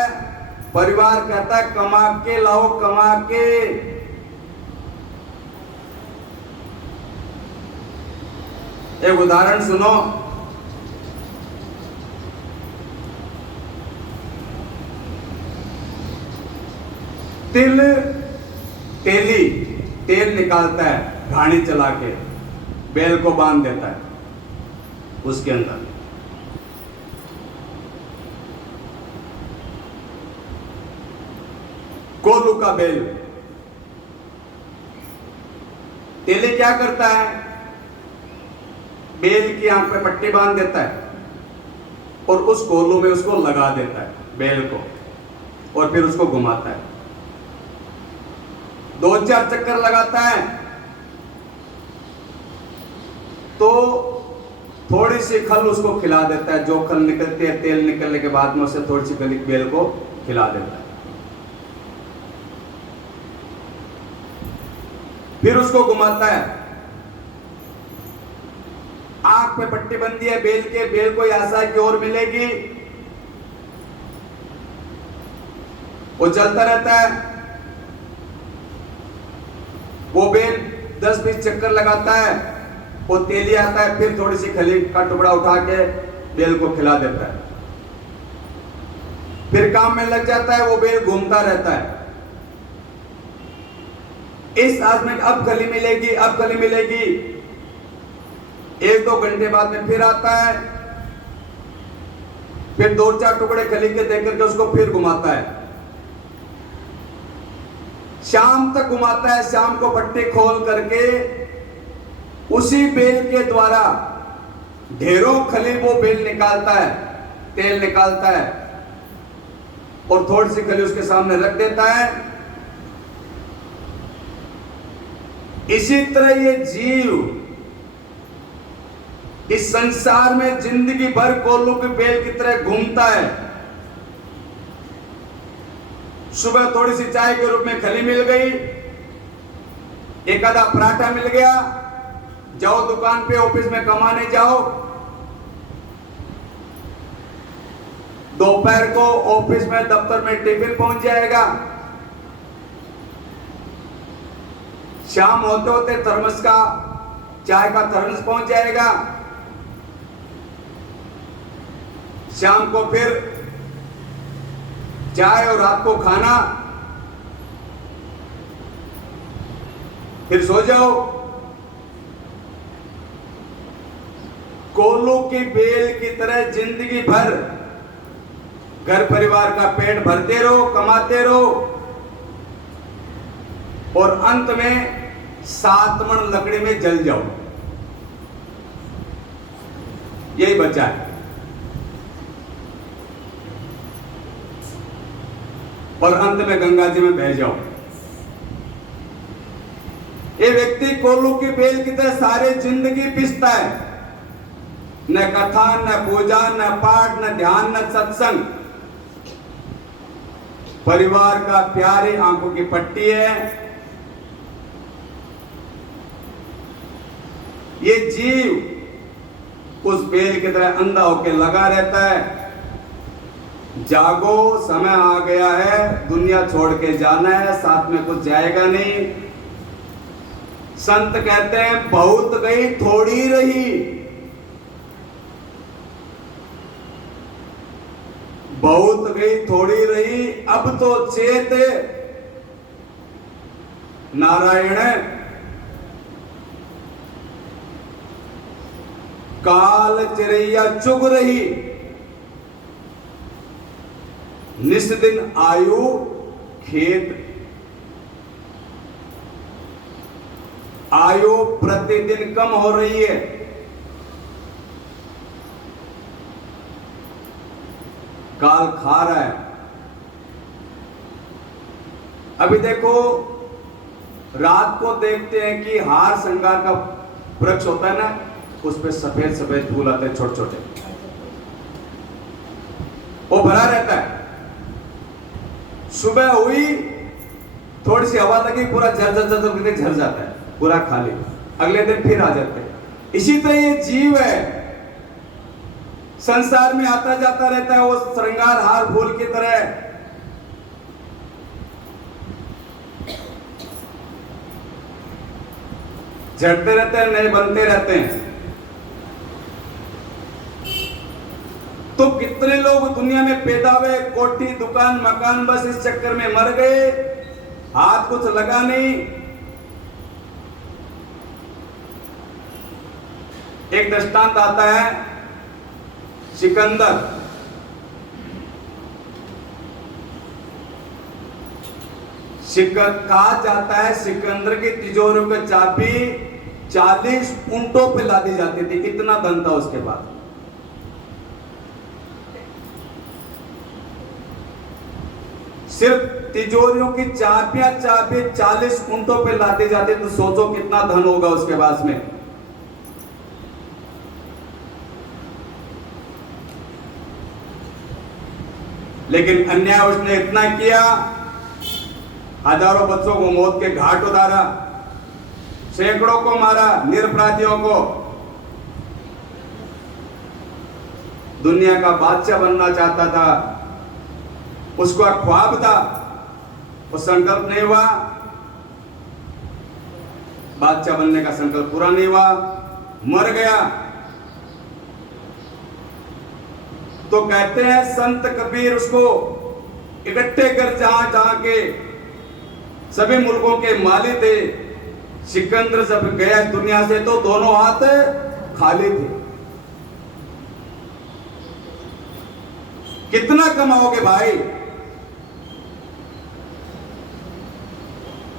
परिवार कहता है कमा के लाओ, कमा के। एक उदाहरण सुनो। तेली तेल निकालता है, घानी चला के बैल को बांध देता है उसके अंदर। कोलू का बैल। तेली क्या करता है? बैल की आंख पे पट्टी बांध देता है और उस कोलू में उसको लगा देता है बैल को, और फिर उसको घुमाता है। 2-4 चक्कर लगाता है तो थोड़ी सी खल उसको खिला देता है। जो खल निकलती है तेल निकलने के बाद में, उसे थोड़ी सी खल बैल को खिला देता है। फिर उसको घुमाता है। आंख पे पट्टी बंदी है बैल के, बैल को आशा की ओर मिलेगी, वो चलता रहता है। वो बेल 10-20 चक्कर लगाता है, वो तेली आता है, फिर थोड़ी सी खली का टुकड़ा उठा के बेल को खिला देता है, फिर काम में लग जाता है। वो बेल घूमता रहता है। इस आज में अब खली मिलेगी, अब खली मिलेगी। 1-2 घंटे बाद में फिर आता है, फिर 2-4 टुकड़े खली के देख करके उसको फिर घुमाता है। शाम तक घुमाता है। शाम को पट्टी खोल करके उसी बेल के द्वारा ढेरों खली वो बेल निकालता है, तेल निकालता है, और थोड़ी सी खली उसके सामने रख देता है। इसी तरह ये जीव इस संसार में जिंदगी भर कोल्लू की बेल की तरह घूमता है। सुबह थोड़ी सी चाय के रूप में खली मिल गई, एक आधा पराठा मिल गया, जाओ दुकान पे, ऑफिस में कमाने जाओ। दोपहर को ऑफिस में, दफ्तर में टिफिन पहुंच जाएगा। शाम होते होते थर्मस का, चाय का थर्मस पहुंच जाएगा। शाम को फिर चाय और रात को खाना, फिर सो जाओ। कोल्लू की बेल की तरह जिंदगी भर घर परिवार का पेट भरते रहो, कमाते रहो, और अंत में 7 मन लकड़ी में जल जाओ। यही बचा है। और अंत में गंगा जी में बह जाओ। ये व्यक्ति कोल्लू की बेल की तरह सारे जिंदगी पिसता है। न कथा, न पूजा, न पाठ, न ध्यान, न सत्संग। परिवार का प्यारी आंखों की पट्टी है। ये जीव उस बेल की तरह अंधा होकर लगा रहता है। जागो, समय आ गया है, दुनिया छोड़ के जाना है, साथ में कुछ जाएगा नहीं। संत कहते हैं बहुत गई थोड़ी रही, बहुत गई थोड़ी रही, अब तो चेत नारायण काल चिरैया चुग रही, निस दिन आयु खेत, आयु प्रतिदिन कम हो रही है। काल खा रहा है। अभी देखो, रात को देखते हैं कि हार श्रृंगार का वृक्ष होता है ना, उस पे सफेद सफेद फूल आते हैं, छोटे छोटे, वो भरा रहता है। सुबह हुई, थोड़ी सी हवा लगी, पूरा झर झर झर करके झर जाता है, पूरा खाली। अगले दिन फिर आ जाते हैं। इसी तरह ये जीव है, संसार में आता जाता रहता है, वो श्रृंगार हार फूल की तरह। झड़ते रहते हैं, नए बनते रहते हैं। तो कितने लोग दुनिया में पैदा हुए, कोठी, दुकान, मकान, बस इस चक्कर में मर गए, हाथ कुछ लगा नहीं। एक दृष्टांत आता है, सिकंदर। कहा जाता है सिकंदर की तिजोरियों की चाबी 40 ऊंटों पे लादी जाती थी, इतना धन था उसके पास। सिर्फ तिजोरियों की चाबियां 40 ऊंटों पे लादी जाती, तो सोचो कितना धन होगा उसके पास में। लेकिन अन्याय उसने इतना किया, हजारों बच्चों को मौत के घाट उतारा, सैकड़ों को मारा, निरपराधियों को। दुनिया का बादशाह बनना चाहता था, उसका ख्वाब था वो संकल्प नहीं हुआ, बादशाह बनने का संकल्प पूरा नहीं हुआ, मर गया। तो कहते हैं संत कबीर उसको इकट्ठे कर जहां जहां के सभी मुल्कों के माली थे। सिकंदर जब गया दुनिया से तो दोनों हाथ खाली थे। कितना कमाओगे भाई?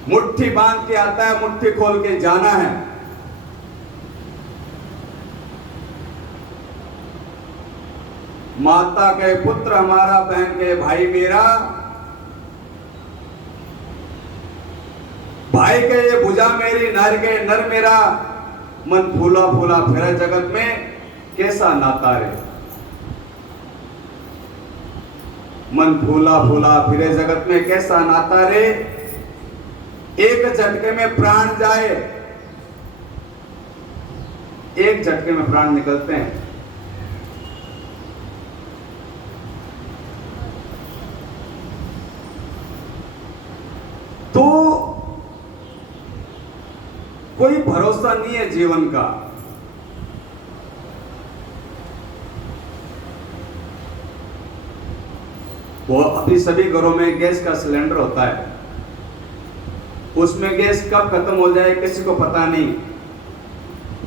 मुट्ठी बांध के आता है, मुट्ठी खोल के जाना है। माता के पुत्र हमारा, बहन के भाई मेरा, भाई के ये भुजा मेरी, नर के नर मेरा, मन फूला फूला फिरे जगत में कैसा नाता रे। मन फूला फूला फिरे जगत में कैसा नाता रे। एक झटके में प्राण जाए, एक झटके में प्राण निकलते हैं। तो कोई भरोसा नहीं है जीवन का। वो अभी सभी घरों में गैस का सिलेंडर होता है, उसमें गैस कब खत्म हो जाए किसी को पता नहीं।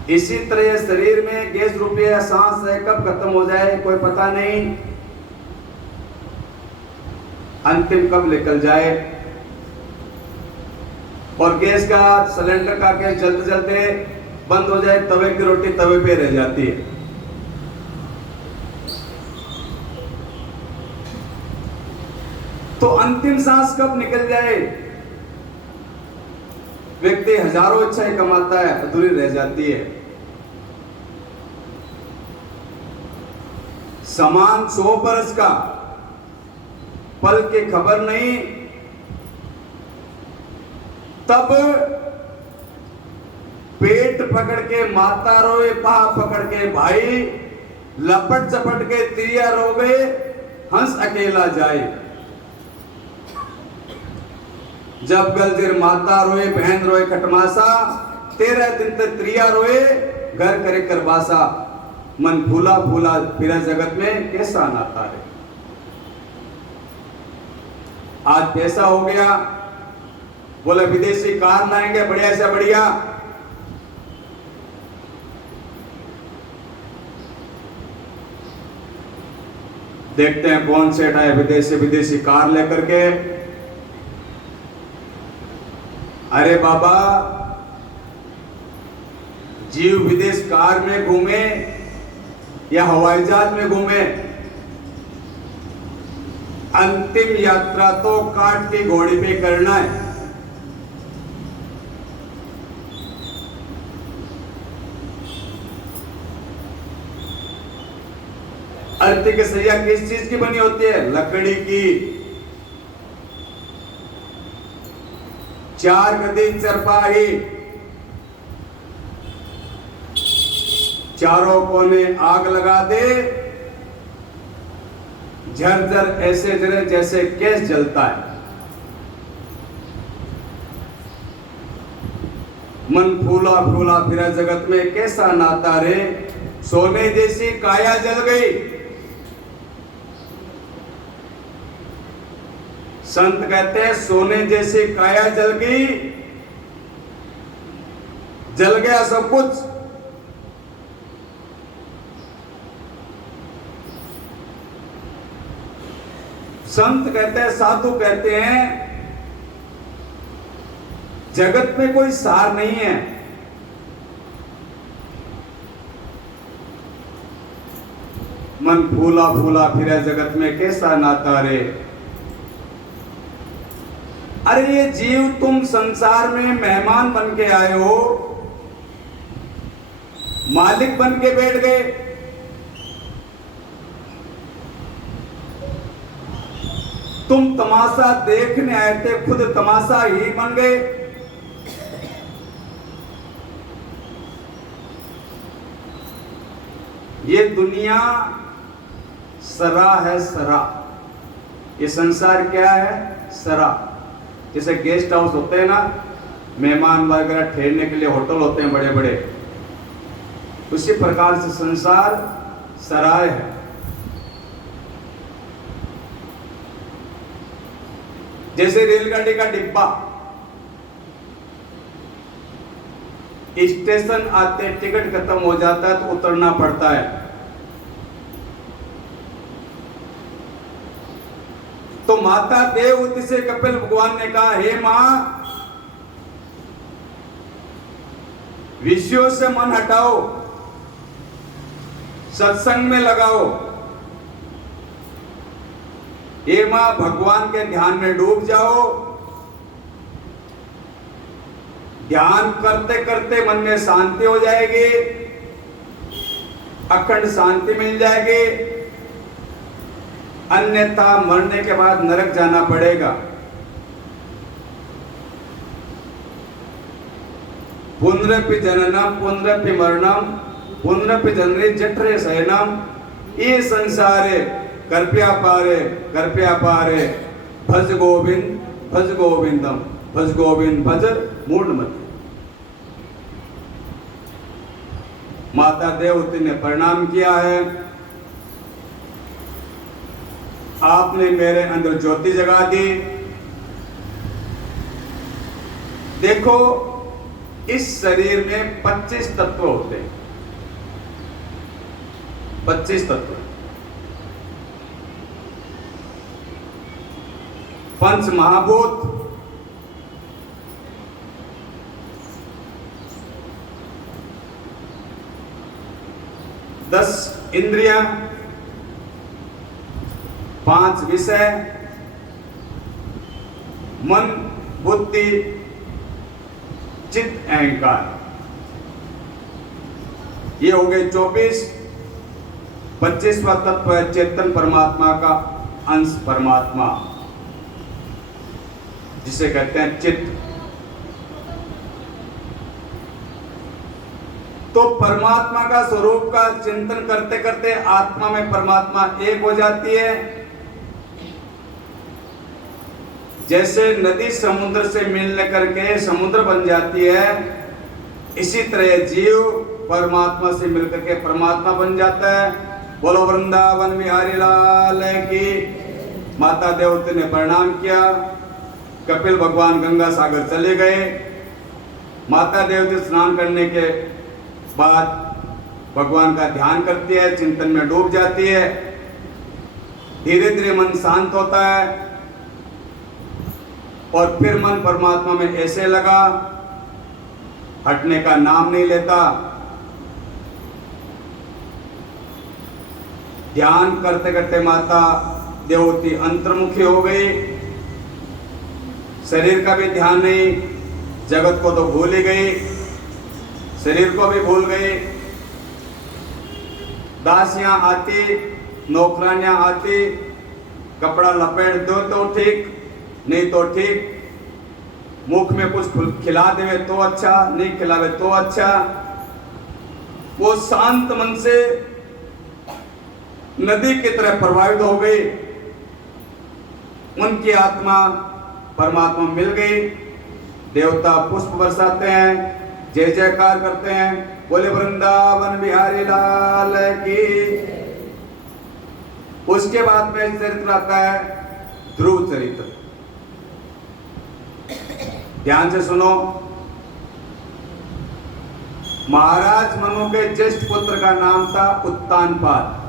इसी तरह शरीर में गैस रूपी सांस है, कब खत्म हो जाए कोई पता नहीं, अंतिम कब निकल जाए। और गैस का सिलेंडर का गैस जलते जलते बंद हो जाए, तवे की रोटी तवे पे रह जाती है। तो अंतिम सांस कब निकल जाए, व्यक्ति हजारों इच्छाएं कमाता है, अधूरी रह जाती है। समान 100 बरस का, पल की खबर नहीं। तब पेट पकड़ के माता रोए, पाँव पकड़ के भाई, लपट चपट के तिरिया रोवे, हंस अकेला जाए। जब गलजिर माता रोए, बहन रोए खटमासा, 13 दिन तक त्रिया रोए, घर करे करबासा। मन फूला फूला फिरा जगत में कैसा नाता है। आज पैसा हो गया, बोले विदेशी कार लाएंगे बढ़िया से बढ़िया, देखते हैं कौन सेठ आए विदेशी कार लेकर के। अरे बाबा, जीव विदेश कार में घूमे या हवाई जहाज में घूमे, अंतिम यात्रा तो काट की घोड़ी पे करना है। अर्थी की सैया किस चीज की बनी होती है? लकड़ी की। 4 गदी चरपाही, चारों कोने आग लगा दे, झरझर ऐसे जले जैसे गैस जलता है। मन फूला फूला फिरा जगत में कैसा नाता रे। सोने जैसी काया जल गई। संत कहते हैं सोने जैसी काया जल गई, जल गया सब कुछ। संत कहते हैं, साधु कहते हैं, जगत में कोई सार नहीं है। मन फूला फूला फिरा जगत में कैसा नाता रे। अरे ये जीव, तुम संसार में मेहमान बन के आए हो, मालिक बन के बैठ गए। तुम तमाशा देखने आए थे, खुद तमाशा ही बन गए। ये दुनिया सरा है, सरा। ये संसार क्या है? सरा। जैसे गेस्ट हाउस होते हैं ना, मेहमान वगैरह ठहरने के लिए होटल होते हैं बड़े बड़े, उसी प्रकार से संसार सराय है। जैसे रेलगाड़ी का डिब्बा, स्टेशन आते टिकट खत्म हो जाता है तो उतरना पड़ता है। तो माता देवहूति से कपिल भगवान ने कहा, हे मां, विषयों से मन हटाओ, सत्संग में लगाओ। हे मां, भगवान के ध्यान में डूब जाओ। ध्यान करते करते मन में शांति हो जाएगी, अखंड शांति मिल जाएगी, अन्यथा मरने के बाद नरक जाना पड़ेगा। पुनरपि जननम पुनरपि मरणम पुनरपि जननी जठरे शयनम, ये संसारे कृपया पारे भज गोविंदम भज गोविंद भज मूढ़मते। माता देवहूति ने प्रणाम किया है, आपने मेरे अंदर ज्योति जगा दी। देखो, इस शरीर में 25 तत्व होते हैं, 25 तत्व। पंच महाभूत, 10 इंद्रियां, 5 विषय, मन, बुद्धि, चित्त, अहंकार। ये हो गए 24। 25वां तत्व है चेतन परमात्मा का अंश परमात्मा, जिसे कहते हैं चित्त। तो परमात्मा का स्वरूप का चिंतन करते करते आत्मा में परमात्मा एक हो जाती है। जैसे नदी समुद्र से मिलने करके समुद्र बन जाती है, इसी तरह जीव परमात्मा से मिलकर के परमात्मा बन जाता है। बोलो वृंदावन बिहारी लाल की। माता देवहूति ने प्रणाम किया, कपिल भगवान गंगा सागर चले गए। माता देवहूति स्नान करने के बाद भगवान का ध्यान करती है, चिंतन में डूब जाती है। धीरे धीरे मन शांत होता है और फिर मन परमात्मा में ऐसे लगा, हटने का नाम नहीं लेता। ध्यान करते करते माता देवहूति अंतर्मुखी हो गई। शरीर का भी ध्यान नहीं, जगत को तो भूल ही गई, शरीर को भी भूल गई। दासियां आती, नौकरानियां आती, कपड़ा लपेट दो तो ठीक, नहीं तो ठीक, मुख में कुछ खिला देवे तो अच्छा, नहीं खिलावे तो अच्छा। वो शांत मन से नदी की तरह प्रवाहित हो गई। उनकी आत्मा परमात्मा मिल गई। देवता पुष्प बरसाते हैं, जय जयकार करते हैं, बोले वृंदावन बिहारी लाल की। उसके बाद में चरित्र आता है ध्रुव चरित्र। ध्यान से सुनो। महाराज मनु के ज्येष्ठ पुत्र का नाम था उत्तानपाद।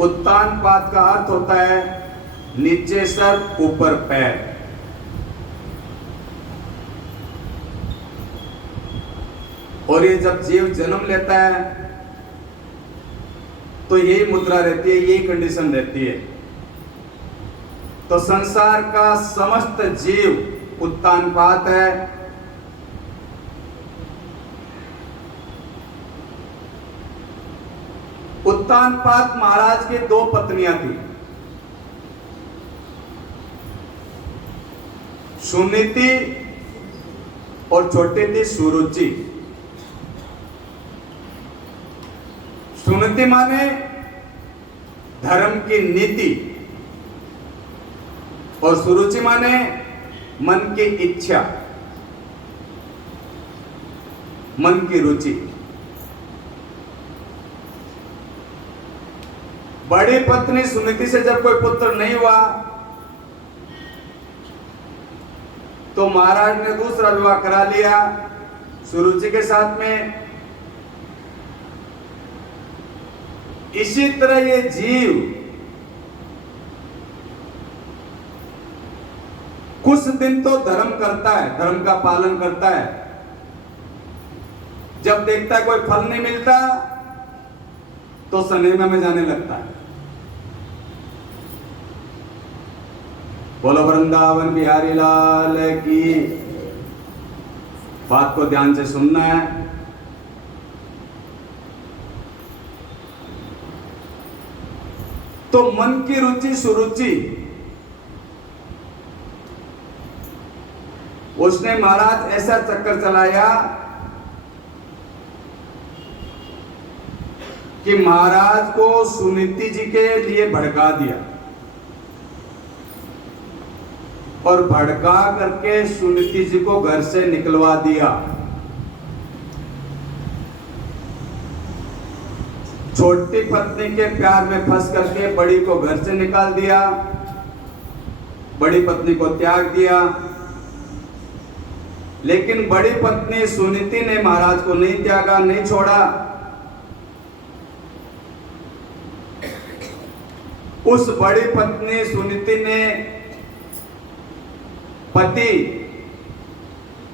उत्तानपाद का अर्थ होता है नीचे सर ऊपर पैर। और ये जब जीव जन्म लेता है तो यही मुद्रा रहती है, यही कंडीशन रहती है। तो संसार का समस्त जीव उत्तानपाद है। उत्तानपाद महाराज की 2 पत्नियां थी, सुनीति और छोटी थी सुरुचि। सुनीति माने धर्म की नीति और सुरुचि माने मन की इच्छा, मन की रुचि। बड़ी पत्नी सुनीति से जब कोई पुत्र नहीं हुआ तो महाराज ने दूसरा विवाह करा लिया सुरुचि के साथ में। इसी तरह ये जीव कुछ दिन तो धर्म करता है, धर्म का पालन करता है। जब देखता है कोई फल नहीं मिलता तो सिनेमा में जाने लगता है। बोलो वृंदावन बिहारी लाल की। बात को ध्यान से सुनना है। तो मन की रुचि सुरुचि, उसने महाराज ऐसा चक्कर चलाया कि महाराज को सुनीति जी के लिए भड़का दिया और भड़का करके सुनीति जी को घर से निकलवा दिया। छोटी पत्नी के प्यार में फंस करके बड़ी को घर से निकाल दिया, बड़ी पत्नी को त्याग दिया। लेकिन बड़ी पत्नी सुनीति ने महाराज को नहीं त्यागा, नहीं छोड़ा। उस बड़ी पत्नी सुनीति ने पति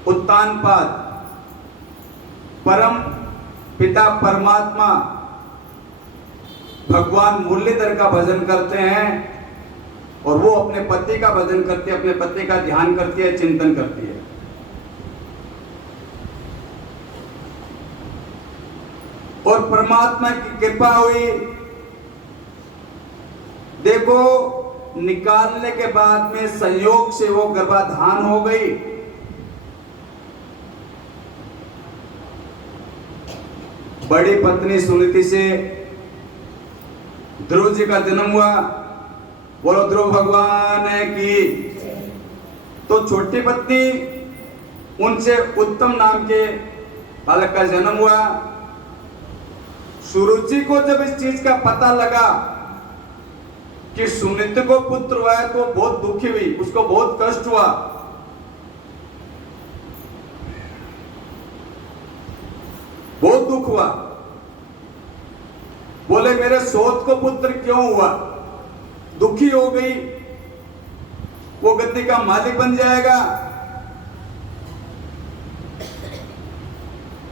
उत्तानपाद परम पिता परमात्मा भगवान मुरलीधर का भजन करते हैं और वो अपने पति का भजन करती है, अपने पति का ध्यान करती है, चिंतन करती है। और परमात्मा की कृपा हुई। देखो, निकालने के बाद में संयोग से वो गर्भाधान हो गई। बड़ी पत्नी सुनीति से ध्रुव जी का जन्म हुआ। बोलो ध्रुव भगवान की। तो छोटी पत्नी, उनसे उत्तम नाम के बालक का जन्म हुआ। सुरुचि को जब इस चीज का पता लगा कि सुनीति को पुत्र हुआ है तो बहुत दुखी हुई, उसको बहुत कष्ट हुआ। बहुत दुख हुआ। बोले मेरे सोत को पुत्र क्यों हुआ? दुखी हो गई। वो गद्दी का मालिक बन जाएगा।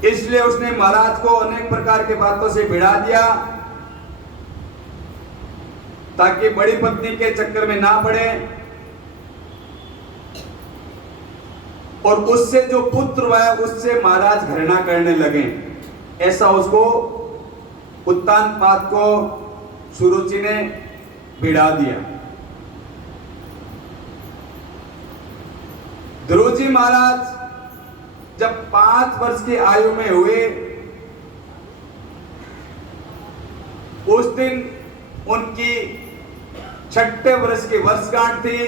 इसलिए उसने महाराज को अनेक प्रकार के बातों से भिड़ा दिया ताकि बड़ी पत्नी के चक्कर में ना पड़े। और उससे जो पुत्र हुआ है उससे महाराज घृणा करने लगे। ऐसा उसको उत्तानपाद को सुरुचि ने भिड़ा दिया। ध्रुव जी महाराज जब 5 वर्ष की आयु में हुए, उस दिन उनकी 6ठे वर्ष की वर्षगांठ थी।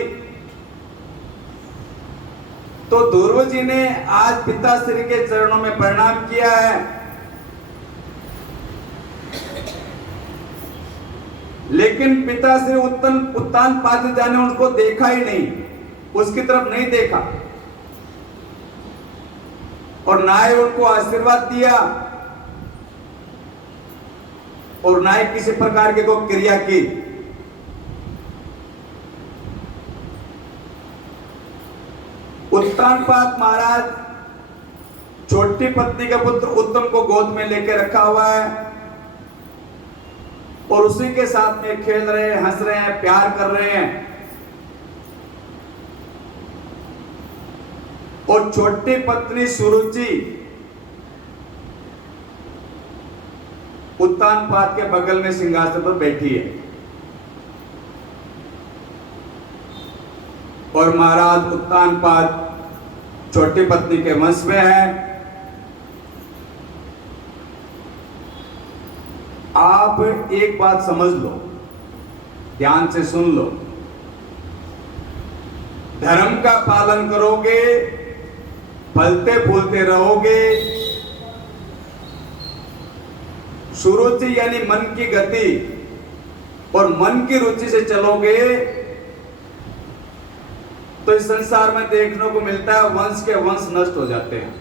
तो ध्रुव जी ने आज पिताश्री के चरणों में प्रणाम किया है। लेकिन पिताश्री उत्तानपाद जाने उनको देखा ही नहीं, उसकी तरफ नहीं देखा और ना ही उनको आशीर्वाद दिया और ना ही किसी प्रकार की कोई क्रिया की। उत्तानपाद महाराज छोटी पत्नी का पुत्र उत्तम को गोद में लेके रखा हुआ है और उसी के साथ में खेल रहे हैं, हंस रहे हैं, प्यार कर रहे हैं। और छोटी पत्नी सुरुचि उत्तानपाद के बगल में सिंहासन पर बैठी है और महाराज उत्तानपाद छोटी पत्नी के वंश में है। आप एक बात समझ लो, ध्यान से सुन लो। धर्म का पालन करोगे, फलते फूलते रहोगे, सुरुचि यानी मन की गति और मन की रुचि से चलोगे, तो इस संसार में देखने को मिलता है वंश के वंश नष्ट हो जाते हैं।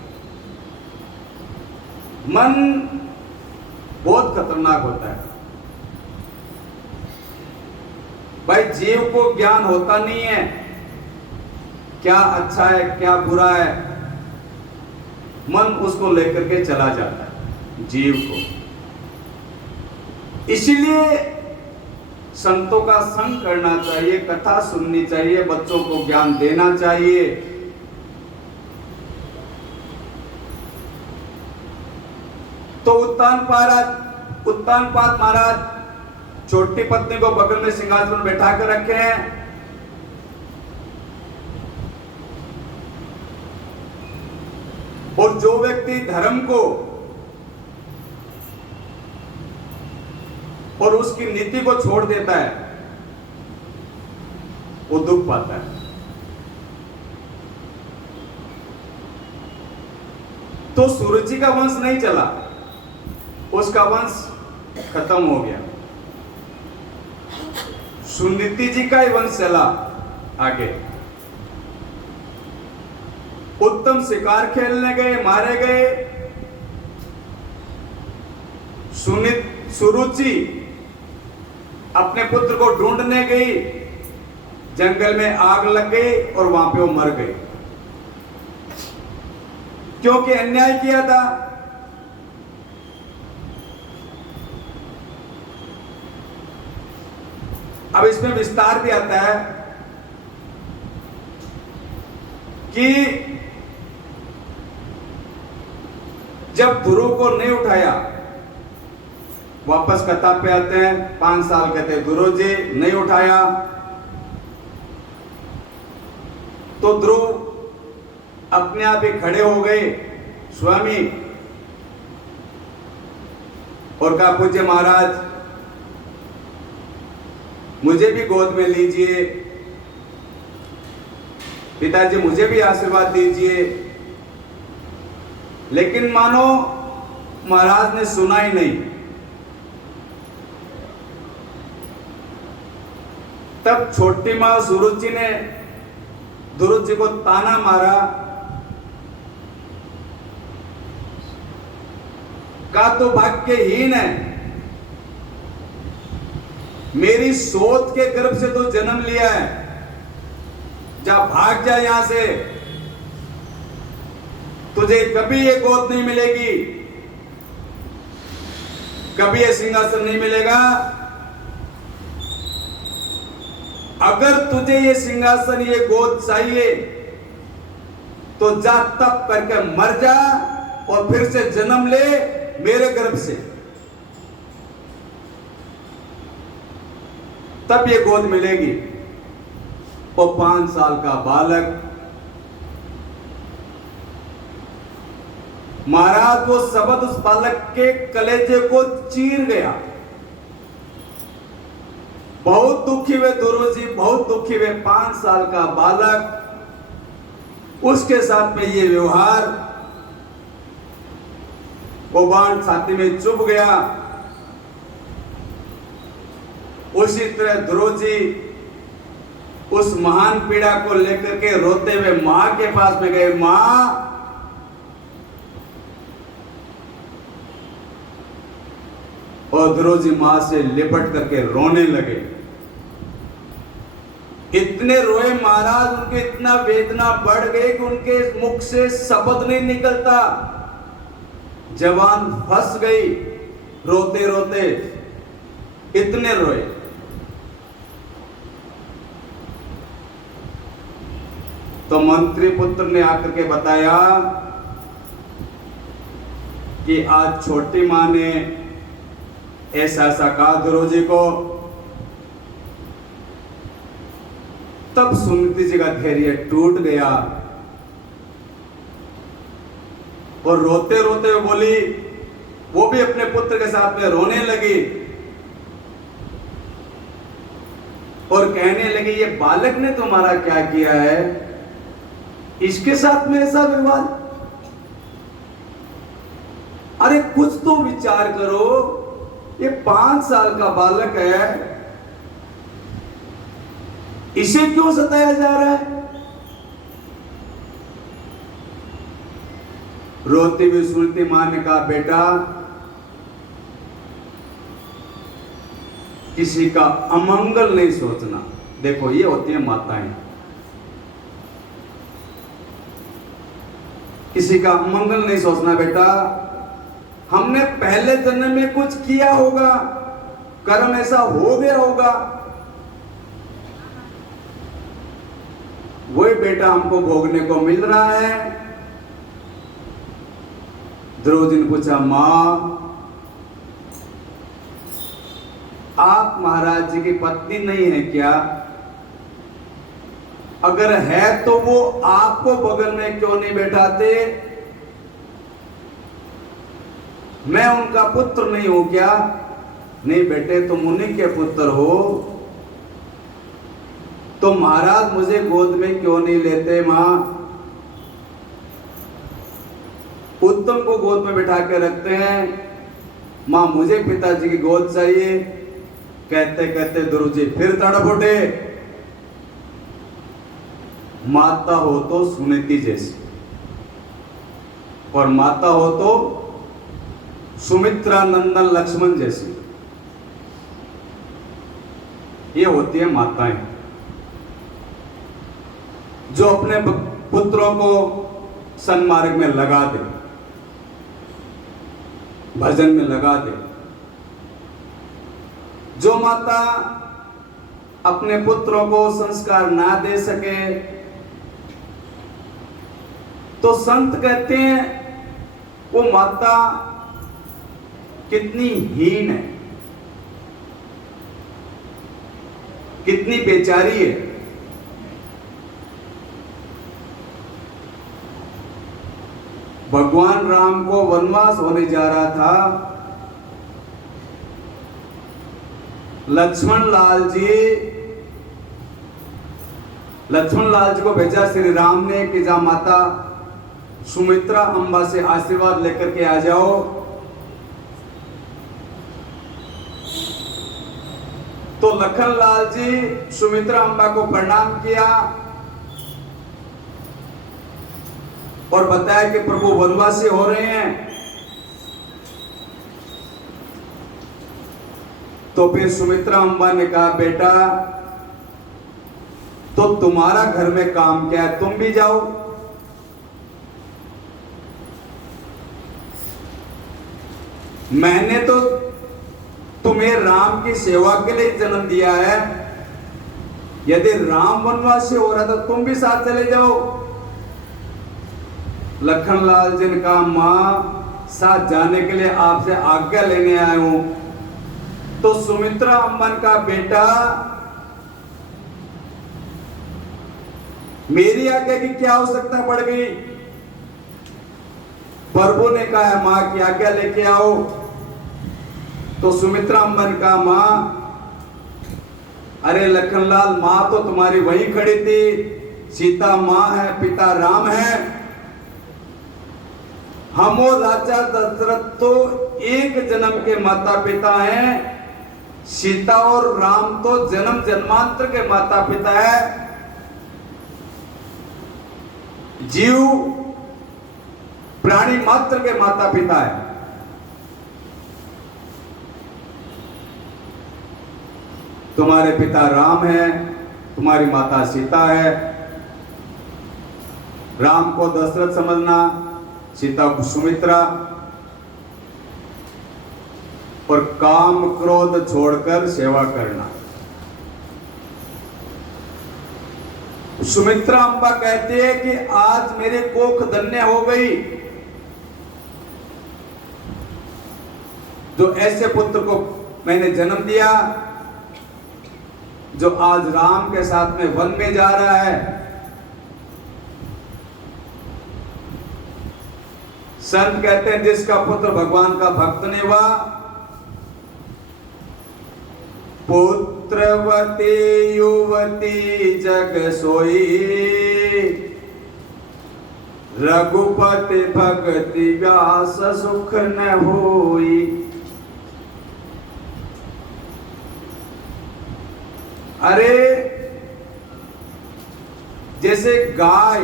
मन बहुत खतरनाक होता है भाई। जीव को ज्ञान होता नहीं है क्या अच्छा है क्या बुरा है, मन उसको लेकर के चला जाता है जीव को। इसीलिए संतों का संग करना चाहिए, कथा सुननी चाहिए, बच्चों को ज्ञान देना चाहिए। तो उत्तानपाद महाराज छोटी पत्नी को बगल में सिंहासन में बैठा कर रखे हैं। और जो व्यक्ति धर्म को और उसकी नीति को छोड़ देता है वो दुख पाता है। तो सुरुचि का वंश नहीं चला, उसका वंश खत्म हो गया। सुनीति जी का ही वंश चला आगे। उत्तम शिकार खेलने गए, मारे गए। सुरुचि अपने पुत्र को ढूंढने गई, जंगल में आग लग गई और वहां पे वो मर गई, क्योंकि अन्याय किया था। अब इसमें विस्तार भी आता है कि जब ध्रुव को नहीं उठाया, वापस कथा पे आते हैं, 5 साल कहते ध्रुव जी नहीं उठाया, तो ध्रुव अपने आप ही खड़े हो गए स्वामी और कहा पूज्य महाराज मुझे भी गोद में लीजिए, पिताजी मुझे भी आशीर्वाद दीजिए। लेकिन मानो महाराज ने सुना ही नहीं। तब छोटी मां सुरुचि ने ध्रुव जी को ताना मारा, कहा तो भाग्यहीन है, मेरी सोच के गर्भ से तो जन्म लिया है, जा भाग जा यहां से, तुझे कभी ये गोद नहीं मिलेगी, कभी ये सिंहासन नहीं मिलेगा। अगर तुझे ये सिंहासन ये गोद चाहिए तो जा तप करके मर जा और फिर से जन्म ले मेरे गर्भ से, तब ये गोद मिलेगी। वो 5 साल का बालक, महाराज वो शब्द उस बालक के कलेजे को चीर गया। बहुत दुखी हुए ध्रुव जी, बहुत दुखी हुए। 5 साल का बालक, उसके साथ में ये व्यवहार, वो बाण छाती में चुभ गया। उसी तरह ध्रुव जी उस महान पीड़ा को लेकर के रोते हुए मां के पास में गए। मां, और ध्रुव जी मां से लिपट करके रोने लगे। इतने रोए महाराज, उनके इतना वेदना बढ़ गई कि उनके मुख से शब्द नहीं निकलता, जवान फंस गई रोते रोते, इतने रोए। तो मंत्री पुत्र ने आकर के बताया कि आज छोटी मां ने ऐसा ऐसा कहा ध्रुव जी को। तब सुनीति जी का धैर्य टूट गया और रोते रोते हुए बोली, वो भी अपने पुत्र के साथ में रोने लगी और कहने लगे ये बालक ने तुम्हारा क्या किया है, इसके साथ में ऐसा व्यवहार। अरे कुछ तो विचार करो, ये 5 साल का बालक है, इसे क्यों सताया जा रहा है? रोती हुई सुनती मां ने कहा, बेटा किसी का अमंगल नहीं सोचना। देखो ये होती है माताएं, किसी का अमंगल नहीं सोचना बेटा। हमने पहले जन्म में कुछ किया होगा, कर्म ऐसा हो गया होगा, वही बेटा हमको भोगने को मिल रहा है। द्रौपदी ने पूछा, मां आप महाराज जी की पत्नी नहीं है क्या? अगर है तो वो आपको बगल में क्यों नहीं बैठाते? मैं उनका पुत्र नहीं हूं क्या? नहीं बेटे, तुम उन्हीं के पुत्र हो, तो महाराज मुझे गोद में क्यों नहीं लेते? मां उत्तम को गोद में बिठा के रखते हैं, मां मुझे पिताजी की गोद चाहिए। कहते कहते गुरुजी फिर तड़प उठे। माता हो तो सुनीति जैसी, और माता हो तो सुमित्रा नंदन लक्ष्मण जैसी, ये होती है माताएं, जो अपने पुत्रों को सन्मार्ग में लगा दे, भजन में लगा दे। जो माता अपने पुत्रों को संस्कार ना दे सके, तो संत कहते हैं वो माता कितनी हीन है, कितनी बेचारी है। भगवान राम को वनवास होने जा रहा था, लक्ष्मण लाल जी को भेजा श्री राम ने कि जा माता सुमित्रा अम्बा से आशीर्वाद लेकर के आ जाओ। तो लखन लाल जी सुमित्रा अम्बा को प्रणाम किया और बताया कि प्रभु वनवासी हो रहे हैं। तो फिर सुमित्रा अम्बा ने कहा, बेटा तो तुम्हारा घर में काम क्या है, तुम भी जाओ। मैंने तो तुम्हें राम की सेवा के लिए जन्म दिया है, यदि राम वनवासी हो रहा था तुम भी साथ चले जाओ। लखन लाल जी ने कहा, मां साथ जाने के लिए आपसे आज्ञा लेने आया हूं। तो सुमित्रा अम्बन का बेटा, मेरी आज्ञा की क्या आवश्यकता पड़ गई? प्रभु ने कहा मां की आज्ञा लेके आओ। तो सुमित्रा अम्बन का, मां अरे लखनलाल, मां तो तुम्हारी वहीं खड़ी थी, सीता मां है, पिता राम है, हम और राजा दशरथ तो एक जन्म के माता पिता हैं, सीता और राम तो जन्म जन्मांतर के माता पिता है। जीव प्राणी मात्र के माता पिता है। तुम्हारे पिता राम है, तुम्हारी माता सीता है। राम को दशरथ समझना, सीता को सुमित्रा, और काम क्रोध छोड़कर सेवा करना। सुमित्रा अम्बा कहती है कि आज मेरे कोख धन्य हो गई, जो ऐसे पुत्र को मैंने जन्म दिया, जो आज राम के साथ में वन में जा रहा है। संत कहते हैं जिसका पुत्र भगवान का भक्त नहीं हुआ, पुत्र पुत्रवती युवती जग सोई, रघुपति भगति व्यास सुख न होई। अरे जैसे गाय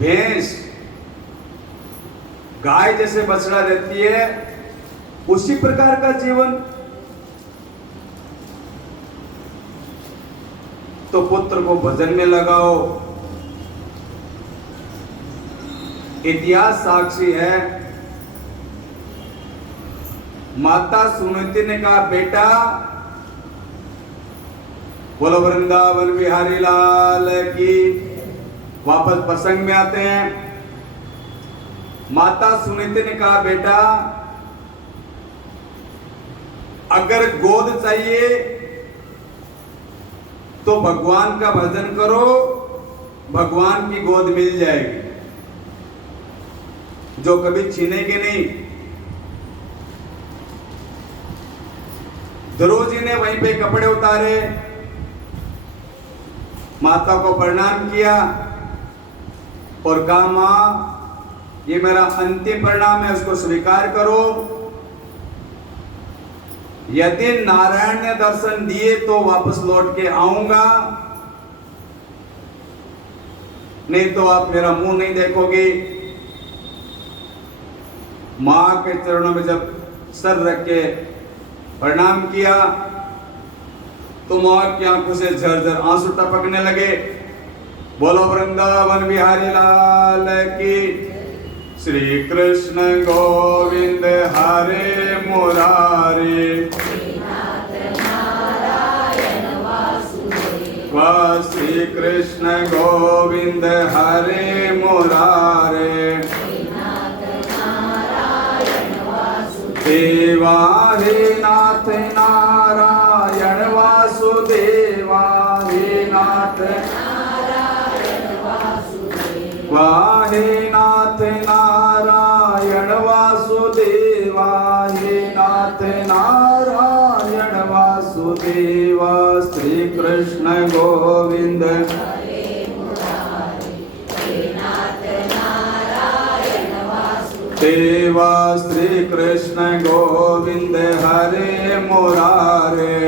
भैंस, गाय जैसे बछड़ा रहती है, उसी प्रकार का जीवन। तो पुत्र को भजन में लगाओ। इतिहास साक्षी है, माता सुनीति ने कहा, बेटा, बोलो वृंदावन बिहारी लाल की। वापस प्रसंग में आते हैं। माता सुनीति ने कहा, बेटा, अगर गोद चाहिए तो भगवान का भजन करो, भगवान की गोद मिल जाएगी, जो कभी छीनेगी नहीं। ध्रुव जी ने वहीं पे कपड़े उतारे, माता को प्रणाम किया और कहा, मां, ये मेरा अंतिम परिणाम है, उसको स्वीकार करो। यदि नारायण ने दर्शन दिए तो वापस लौट के आऊंगा, नहीं तो आप मेरा मुंह नहीं देखोगे। मां के चरणों में जब सर रख के प्रणाम किया तो मां की आंखों से झरझर आंसू टपकने लगे। बोलो वृंदावन बिहारी लाल की। श्री कृष्ण गोविंद हरे मुरारे, श्री कृष्ण गोविंद हरे मुरारे, देवा हे नाथ नारायण वासुदेवा, हे नाथ वाहे नाथ नारायण वासुदेवा, हे नाथ नारायण वासुदेवा। श्री कृष्ण गोविंद देवा, श्री कृष्ण गोविंद हरे मुरारे,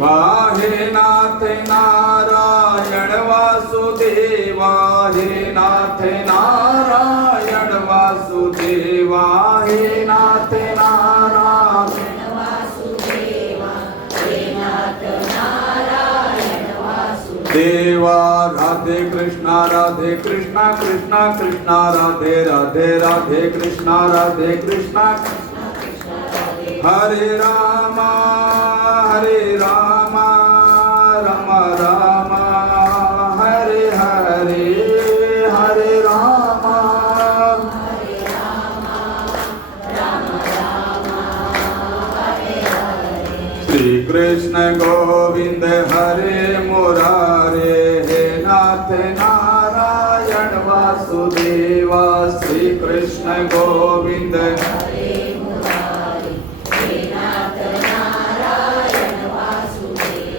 वाहे नाथ नारायण वासुदेवा, हे नाथ नारायण वासुदेवा, हे नाथ नारायण वासुदेवा, हे नाथ नारायण वासुदेवा। राधे कृष्णा कृष्णा कृष्णा राधे राधे, राधे कृष्णा हरे रामा राम राम हरे हरे, हरे रामा श्री कृष्ण गोविंद हरे मुरारे, हे नाथ नारायण वासुदेवा। श्री कृष्ण गोविंद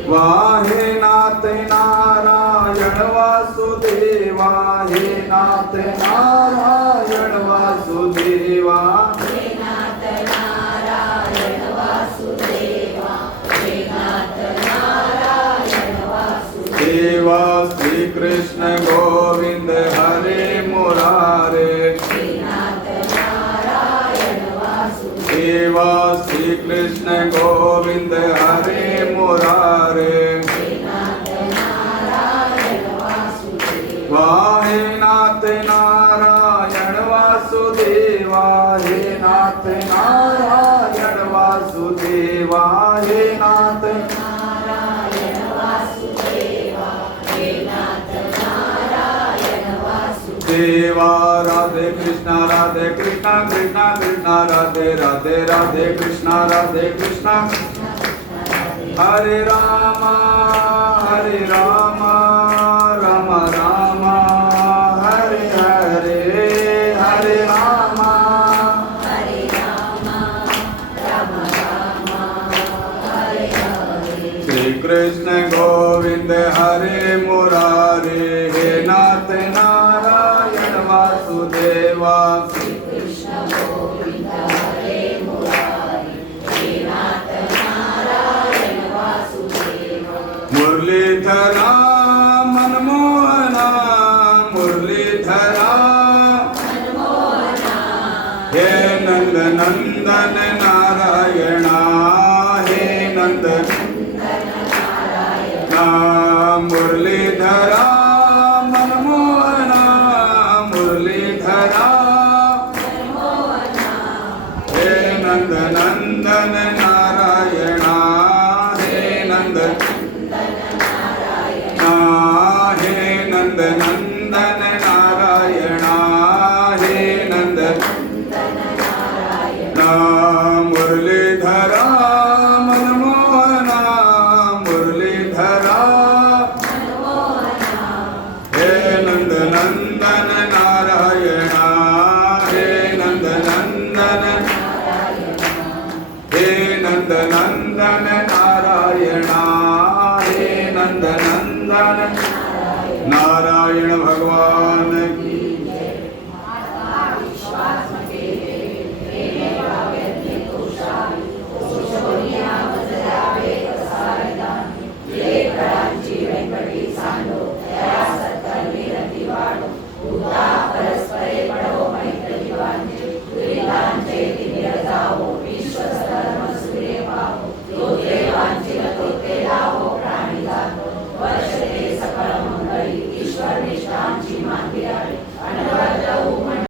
वाहे नाथ नारायण वासुदेवा, हे नाथ नारायण वासुदेवा, हे नाथ नारायण वासुदेवा, हे नाथ नारायण वासुदेवा। श्री कृष्ण गोविंद हरे मुरारे, हे नाथ नारायण वासुदेवा। श्री कृष्ण गोविंद हरे मुरारे, वाहे नाथ नारायण वासुदेवा, हे नाथ नारायण वासुदेवा, हे नाथ नारायण वासुदेवा, हे नाथ नारायण वासुदेवा। राधे कृष्णा कृष्णा कृष्णा राधे राधे, राधे कृष्णा हरे रामा राम राम हरे हरे, हरे राम नंदन नारायण हे नंद मुरलीधरा मनमोहना मुरलीधरा हे नंद नंदन नारायण हे नंद नंदन हे नंद नंदन नारायण हे नंद नंदन नारायण भगवान की